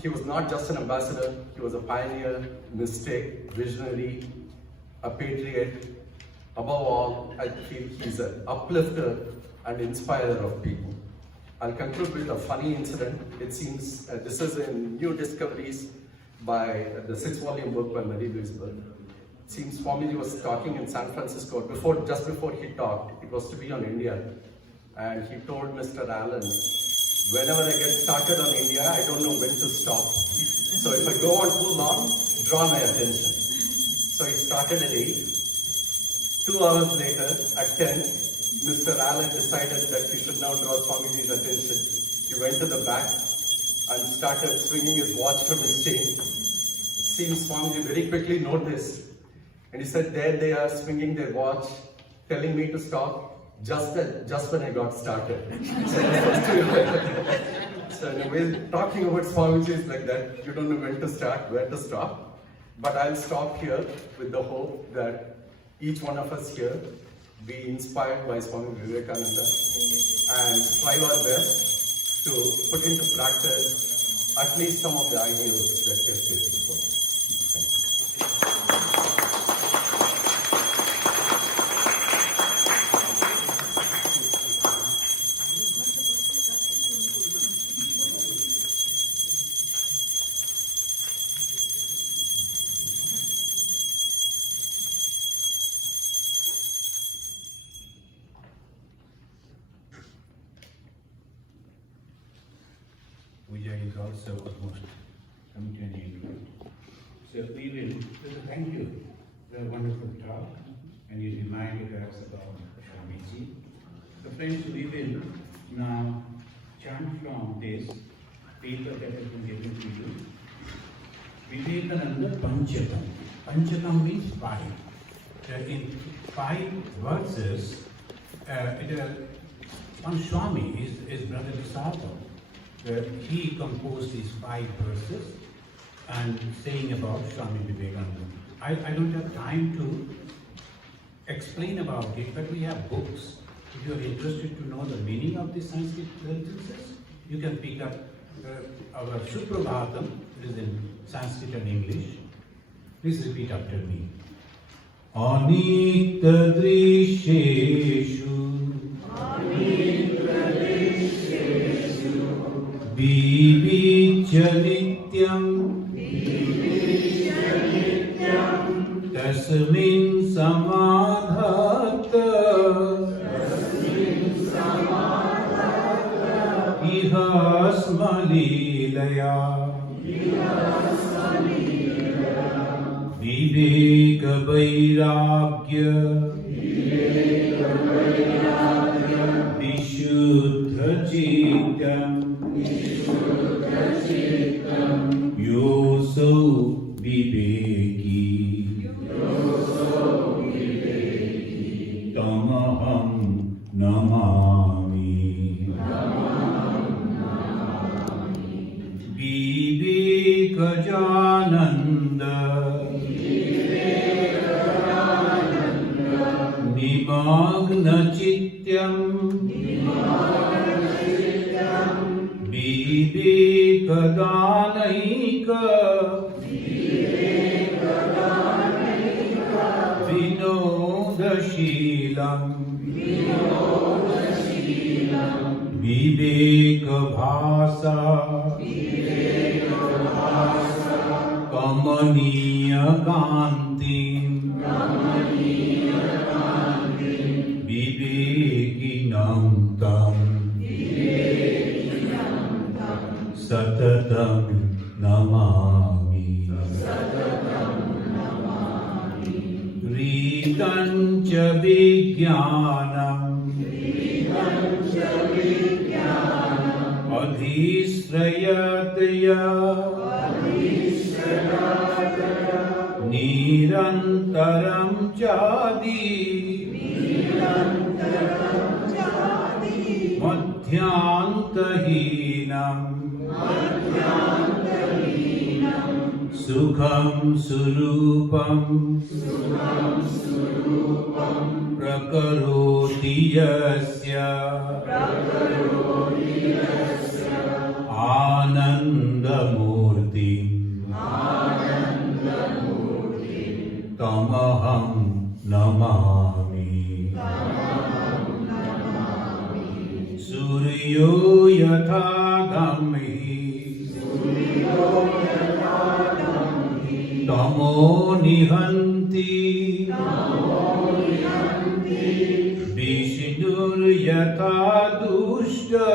He was not just an ambassador, he was a pioneer, mystic, visionary, a patriot. Above all, I feel he's an uplifter and inspirer of people. I'll conclude with a funny incident. It seems this is in New Discoveries by the 6th-volume book by Mary Louise Burke. It seems Swamiji was talking in San Francisco just before he talked. It was to be on India. And he told Mr. Allen, whenever I get started on India, I don't know when to stop. So if I go on too long, draw my attention. So he started at 8. 2 hours later, at 10, Mr. Allen decided that he should now draw Swamiji's attention. He went to the back and started swinging his watch from his chain. It seems Swamiji very quickly noticed. And he said, there they are swinging their watch, telling me to stop just when I got started. So in a way, talking about Swamiji is like that. You don't know when to start, where to stop. But I'll stop here with the hope that each one of us here be inspired by Swami Vivekananda and strive our best to put into practice at least some of the ideals that he has stated before. Thank you. Vijay is also almost coming to an end. So we will, thank you for a wonderful talk, and you reminded us about Swamiji. So friends, we will now chant from this paper that has been given to you. Vivekananda Panchakam. Panchakam means 5. In 5 verses, on Swami, his brother Visartha, he composed these 5 verses and saying about Swami Vivekananda. I don't have time to explain about it, but we have books. If you are interested to know the meaning of these Sanskrit sentences, you can pick up our Suprabhatam, it is in Sanskrit and English. Please repeat after me. Anita drisheshu Vivicya nityam Tasmin samadhata Ihasma leelaya Viveka vairagya Vishuddha citam Yoso viveki Tamaham namami Viveka jananda Nimagna chityam Vivekadanaika Vinodashilam Vivekabhasa Kamaniya Kantim Vivekinam Tam Satatam namami Ritancha vijnanam Adhisrayataya Nirantaram jadi Madhyantahinam Sukham Surupam Prakaroti Yasya Anandamurti Tamaham Namami Suryo Yatha Gamhi Tamo Nihanti Vishnur Yatha Dushta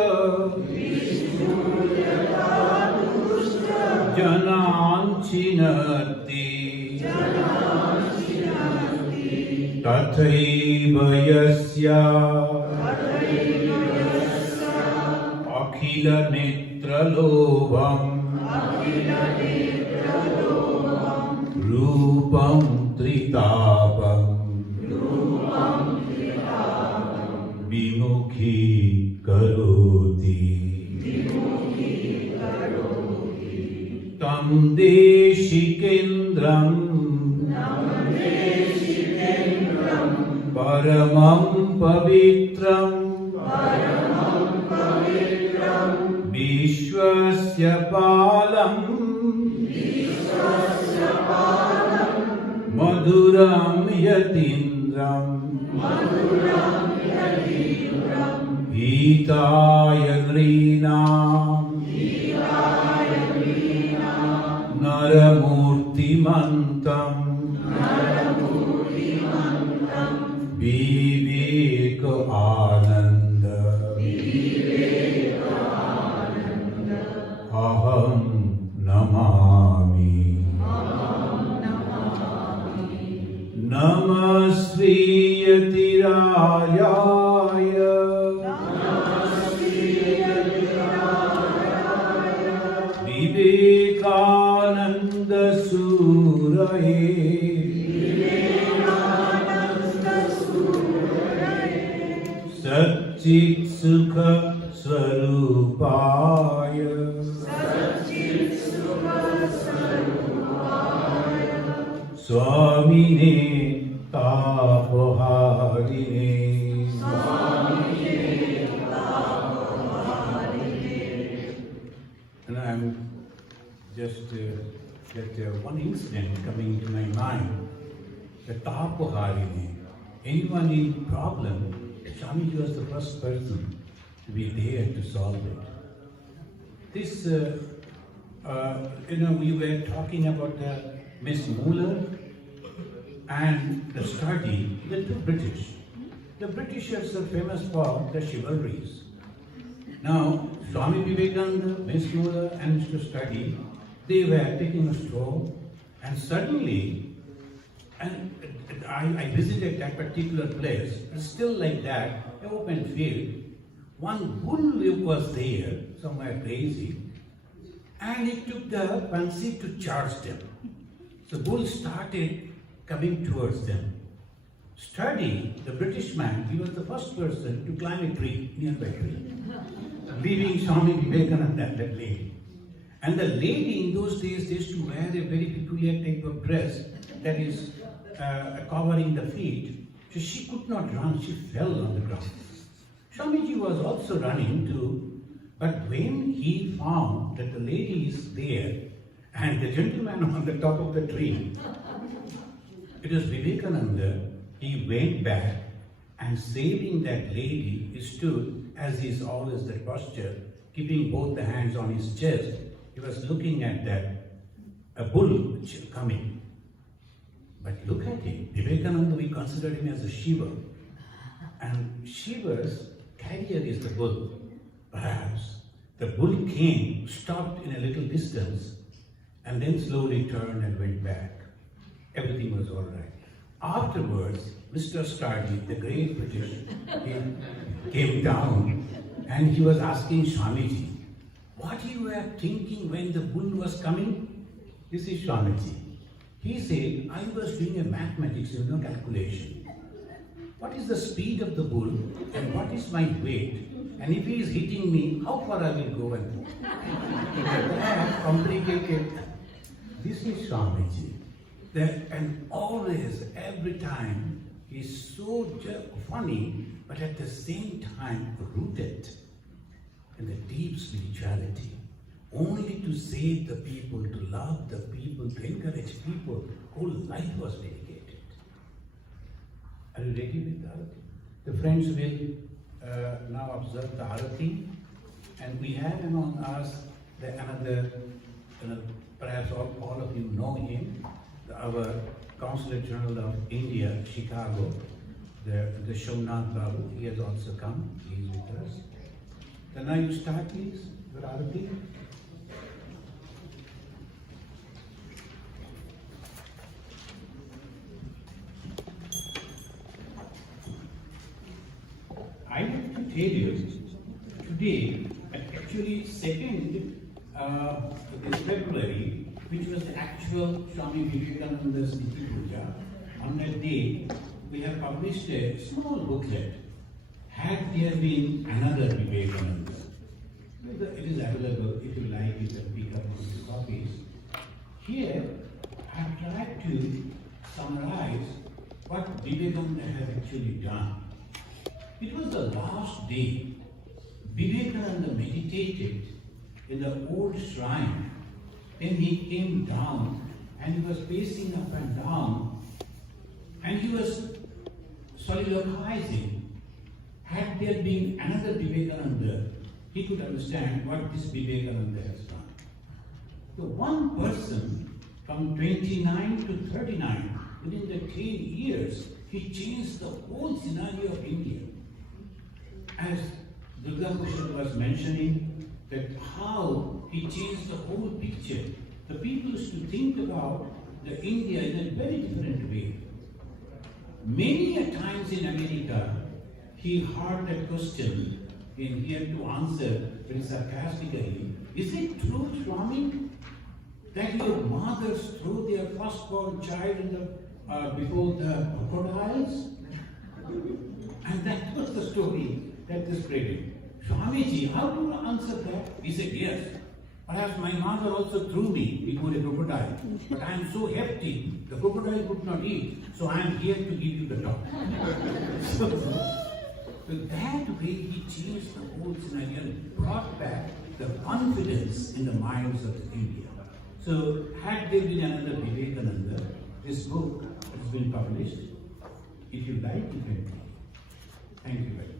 Jananchinati Tathaiva Yasya Akhila Netralobham Rupam Tritapam Vimukhi Karoti Tam Deshikendram Paramam Pavitram Vishwasya Palam Madhuram Yatindram Hitaya Grinam Naramurti Mantam Viveka Ananda Aham Namami Namasviyatiraya Vivekananda Suraye Satchit Sukha Swarupaya Swami Tapoharine And I'm just get one incident coming to my mind. The Tapoharine. Anyone in problem, Swamiji was the first person to be there to solve it. This, we were talking about Miss Muller and the study, the two British. The Britishers are famous for the chivalries. Now, Swami Vivekananda, Miss Muller and Mr. Study, they were taking a stroll and suddenly, and I visited that particular place, it's still like that, an open field. One bull was there, somewhere crazy, and he took the fancy to charge them. The bull started coming towards them. Study, the British man, he was the first person to climb a tree, nearby tree, leaving Swami Vivekananda and that lady. And the lady in those days they used to wear a very peculiar type of dress that is covering the feet. So she could not run, she fell on the ground. Swamiji was also running too, but when he found that the lady is there and the gentleman on the top of the tree, it was Vivekananda, he went back and saving that lady, he stood as is always the posture, keeping both the hands on his chest. He was looking at a bull coming. But look at him, Vivekananda, we consider him as a Shiva. And Shiva's carrier is the bull. Perhaps the bull came, stopped in a little distance, and then slowly turned and went back. Everything was all right. Afterwards, Mr. Stardy, the great British, came down and he was asking Swamiji, what you were thinking when the bull was coming? This is Swamiji. He said, I was doing a mathematics, calculation. what is the speed of the bull and what is my weight? And if he is hitting me, how far I will go and that complicated. This is Swamiji. And always, every time, he's so funny, but at the same time rooted in the deep spirituality. Only to save the people, to love the people, to encourage people. Whole life was dedicated. Are you ready with the Arati? The friends will now observe the Arati, and we have among us another, perhaps all of you know him, our Consulate General of India, Chicago, the Shomnath Babu. He has also come. He is with us. Then now you start, please, your Arati. I have to tell you, today, actually 2nd this February, which was the actual Swami Vivekananda's Niti Puja, on that day, we have published a small booklet, Had There Been Another Vivekananda? It is available, if you like, you can pick up these copies. Here, I have tried to summarize what Vivekananda has actually done. It was the last day Vivekananda meditated in the old shrine. Then he came down and he was pacing up and down and he was soliloquizing. Had there been another Vivekananda, he could understand what this Vivekananda has done. So one person from 29 to 39, within the 10 years, he changed the whole scenario of India. As Durga Kushal was mentioning, that how he changed the whole picture. The people used to think about the India in a very different way. Many a times in America, he heard that question and he had to answer very sarcastically. Is it true, Swami, that your mothers throw their firstborn child before the crocodiles? And that was the story that they spread it. Swamiji, how do you answer that? He said, yes. Perhaps my mother also threw me before a crocodile. But I am so hefty, the crocodile could not eat. So I am here to give you the talk. So that way he changed the whole scenario and brought back the confidence in the minds of India. So had there been another Vivekananda, this book has been published. If you like, you can read. Thank you very much.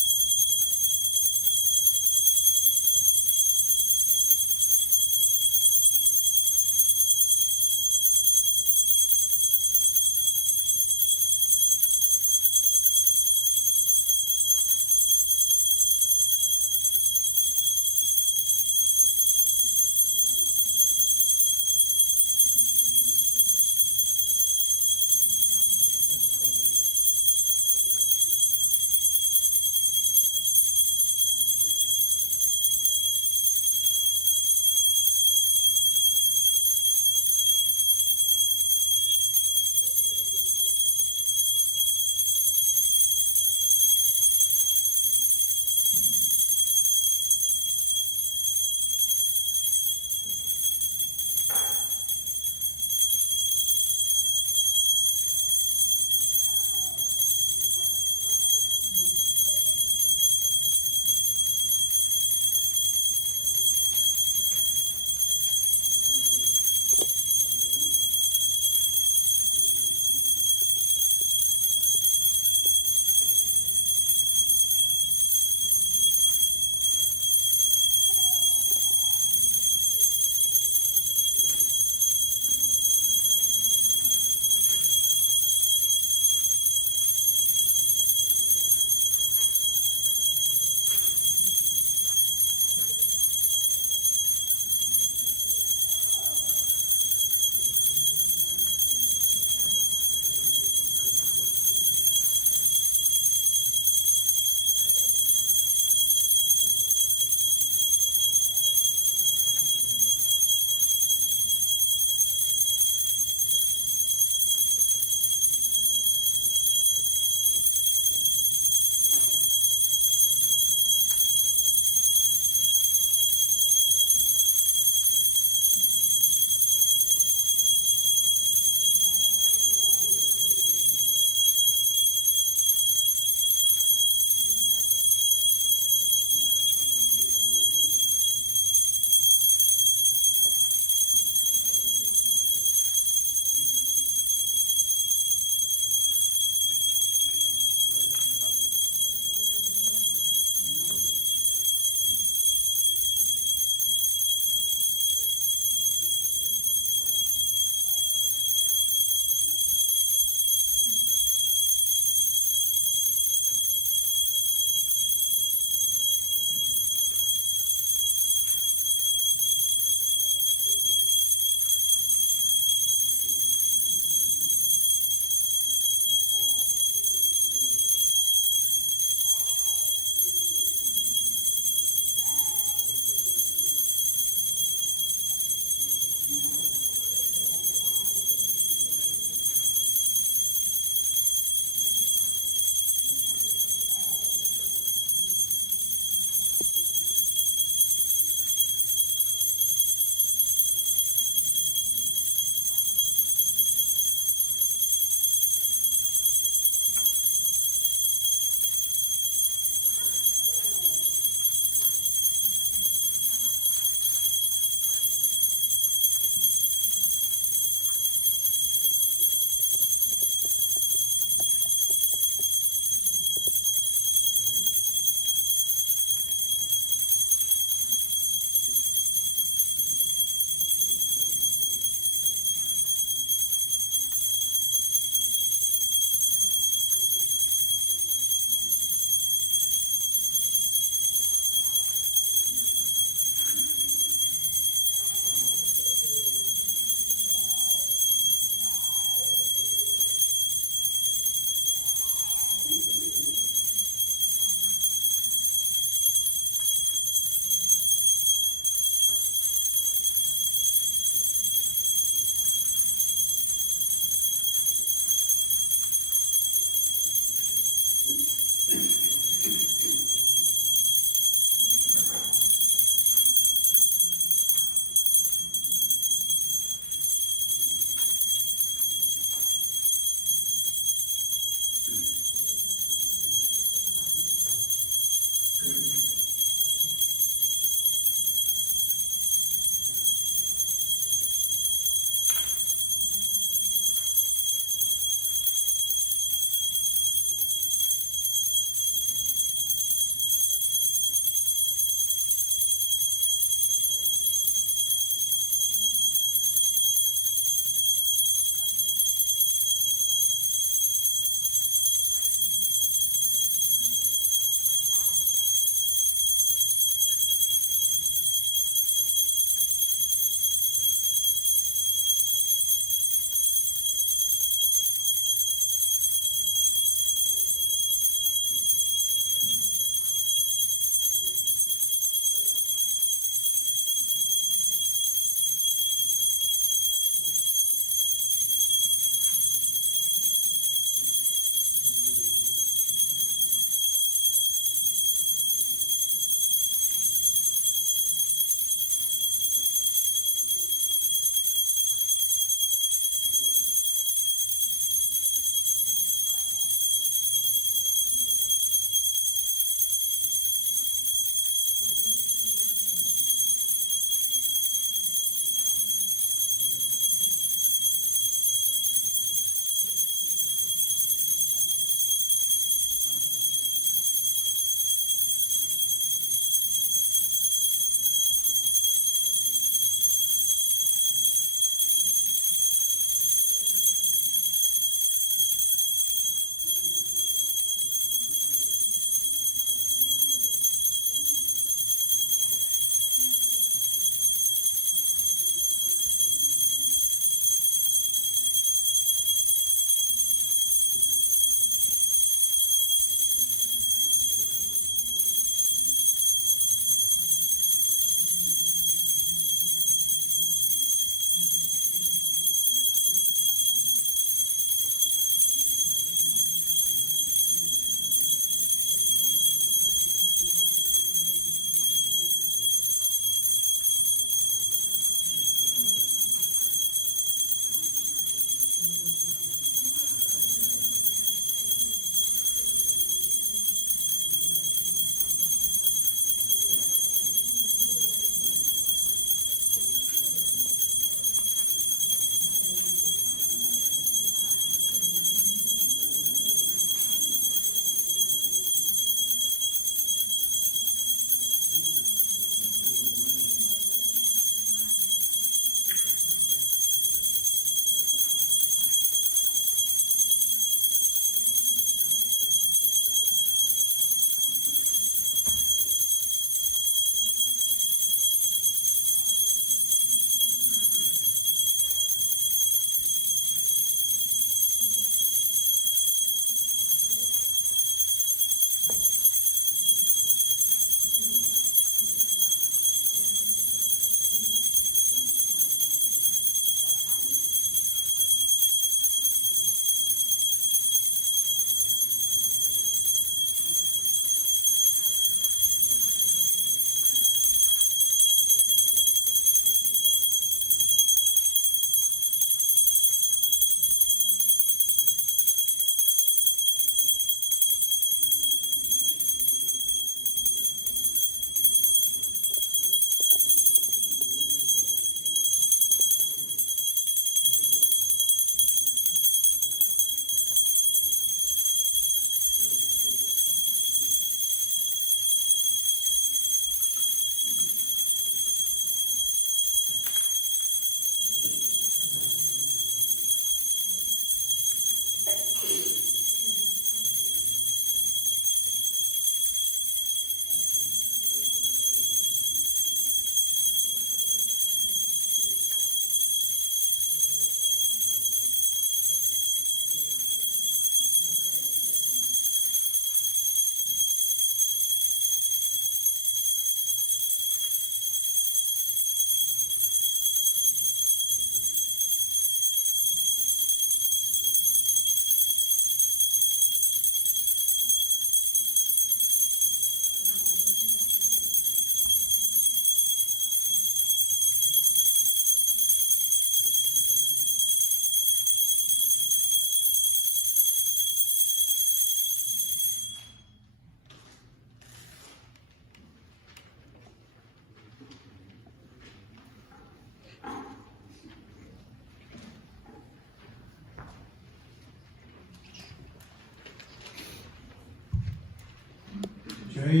जय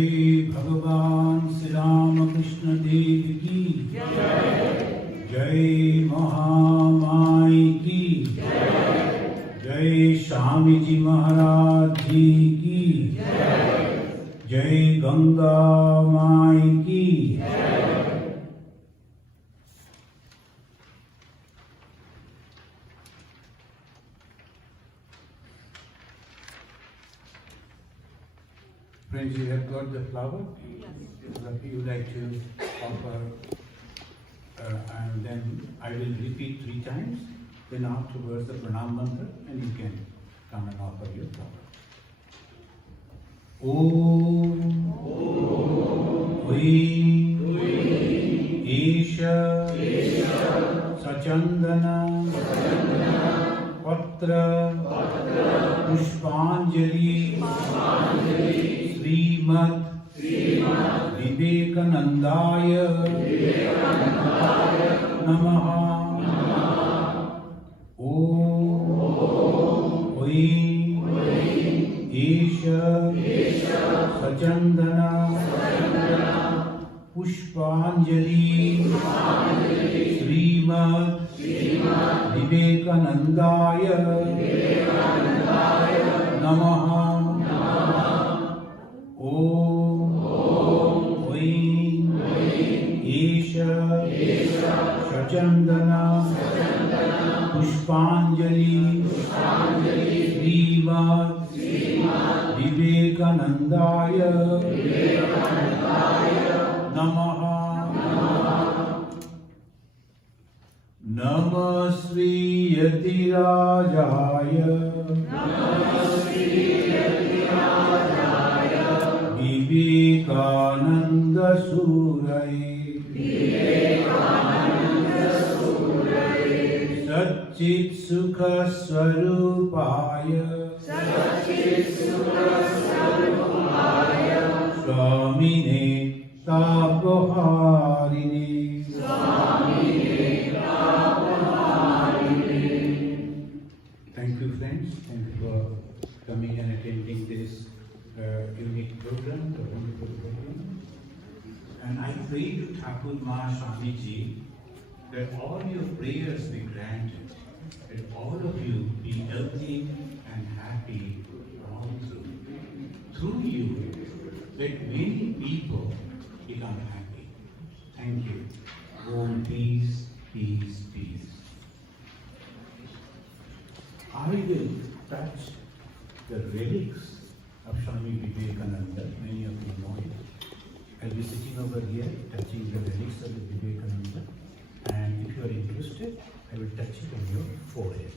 भगवान श्री राम कृष्ण देव की जय महामाई की जय स्वामी जी महाराज जी की जय गंगा माई की Friends, you have got the flower? If you would like to offer, and then I will repeat 3 times, then afterwards the pranam mantra, and you can come and offer your flower. Om Hrim Esha Sachandana Patra Pushpanjali Srimad Vivekanandaya Namaha Om Hrim Esha Sachandana Pushpanjali Srimad Vivekanandaya Namaha Om Hrim Esha Sachandana Pushpanjali Srimad Vivekanandaya Namaha Namasri Yatirajaya Vivekananda Surai Satchit Sukha Swarupaya Swamine Tapoharine Thank you, friends. Thank you for coming and attending this unique program, the wonderful program. And I pray to Thakur Ma Swami Ji that all your prayers be granted, that all of you be healthy and happy all through. Through you, that many people become happy. Thank you. Om peace, peace, peace. I will touch the relics of Swami Vivekananda. Many of you know it. I'll be sitting over here touching the relics of the Vivekananda, and if you are interested, I will touch it on your forehead.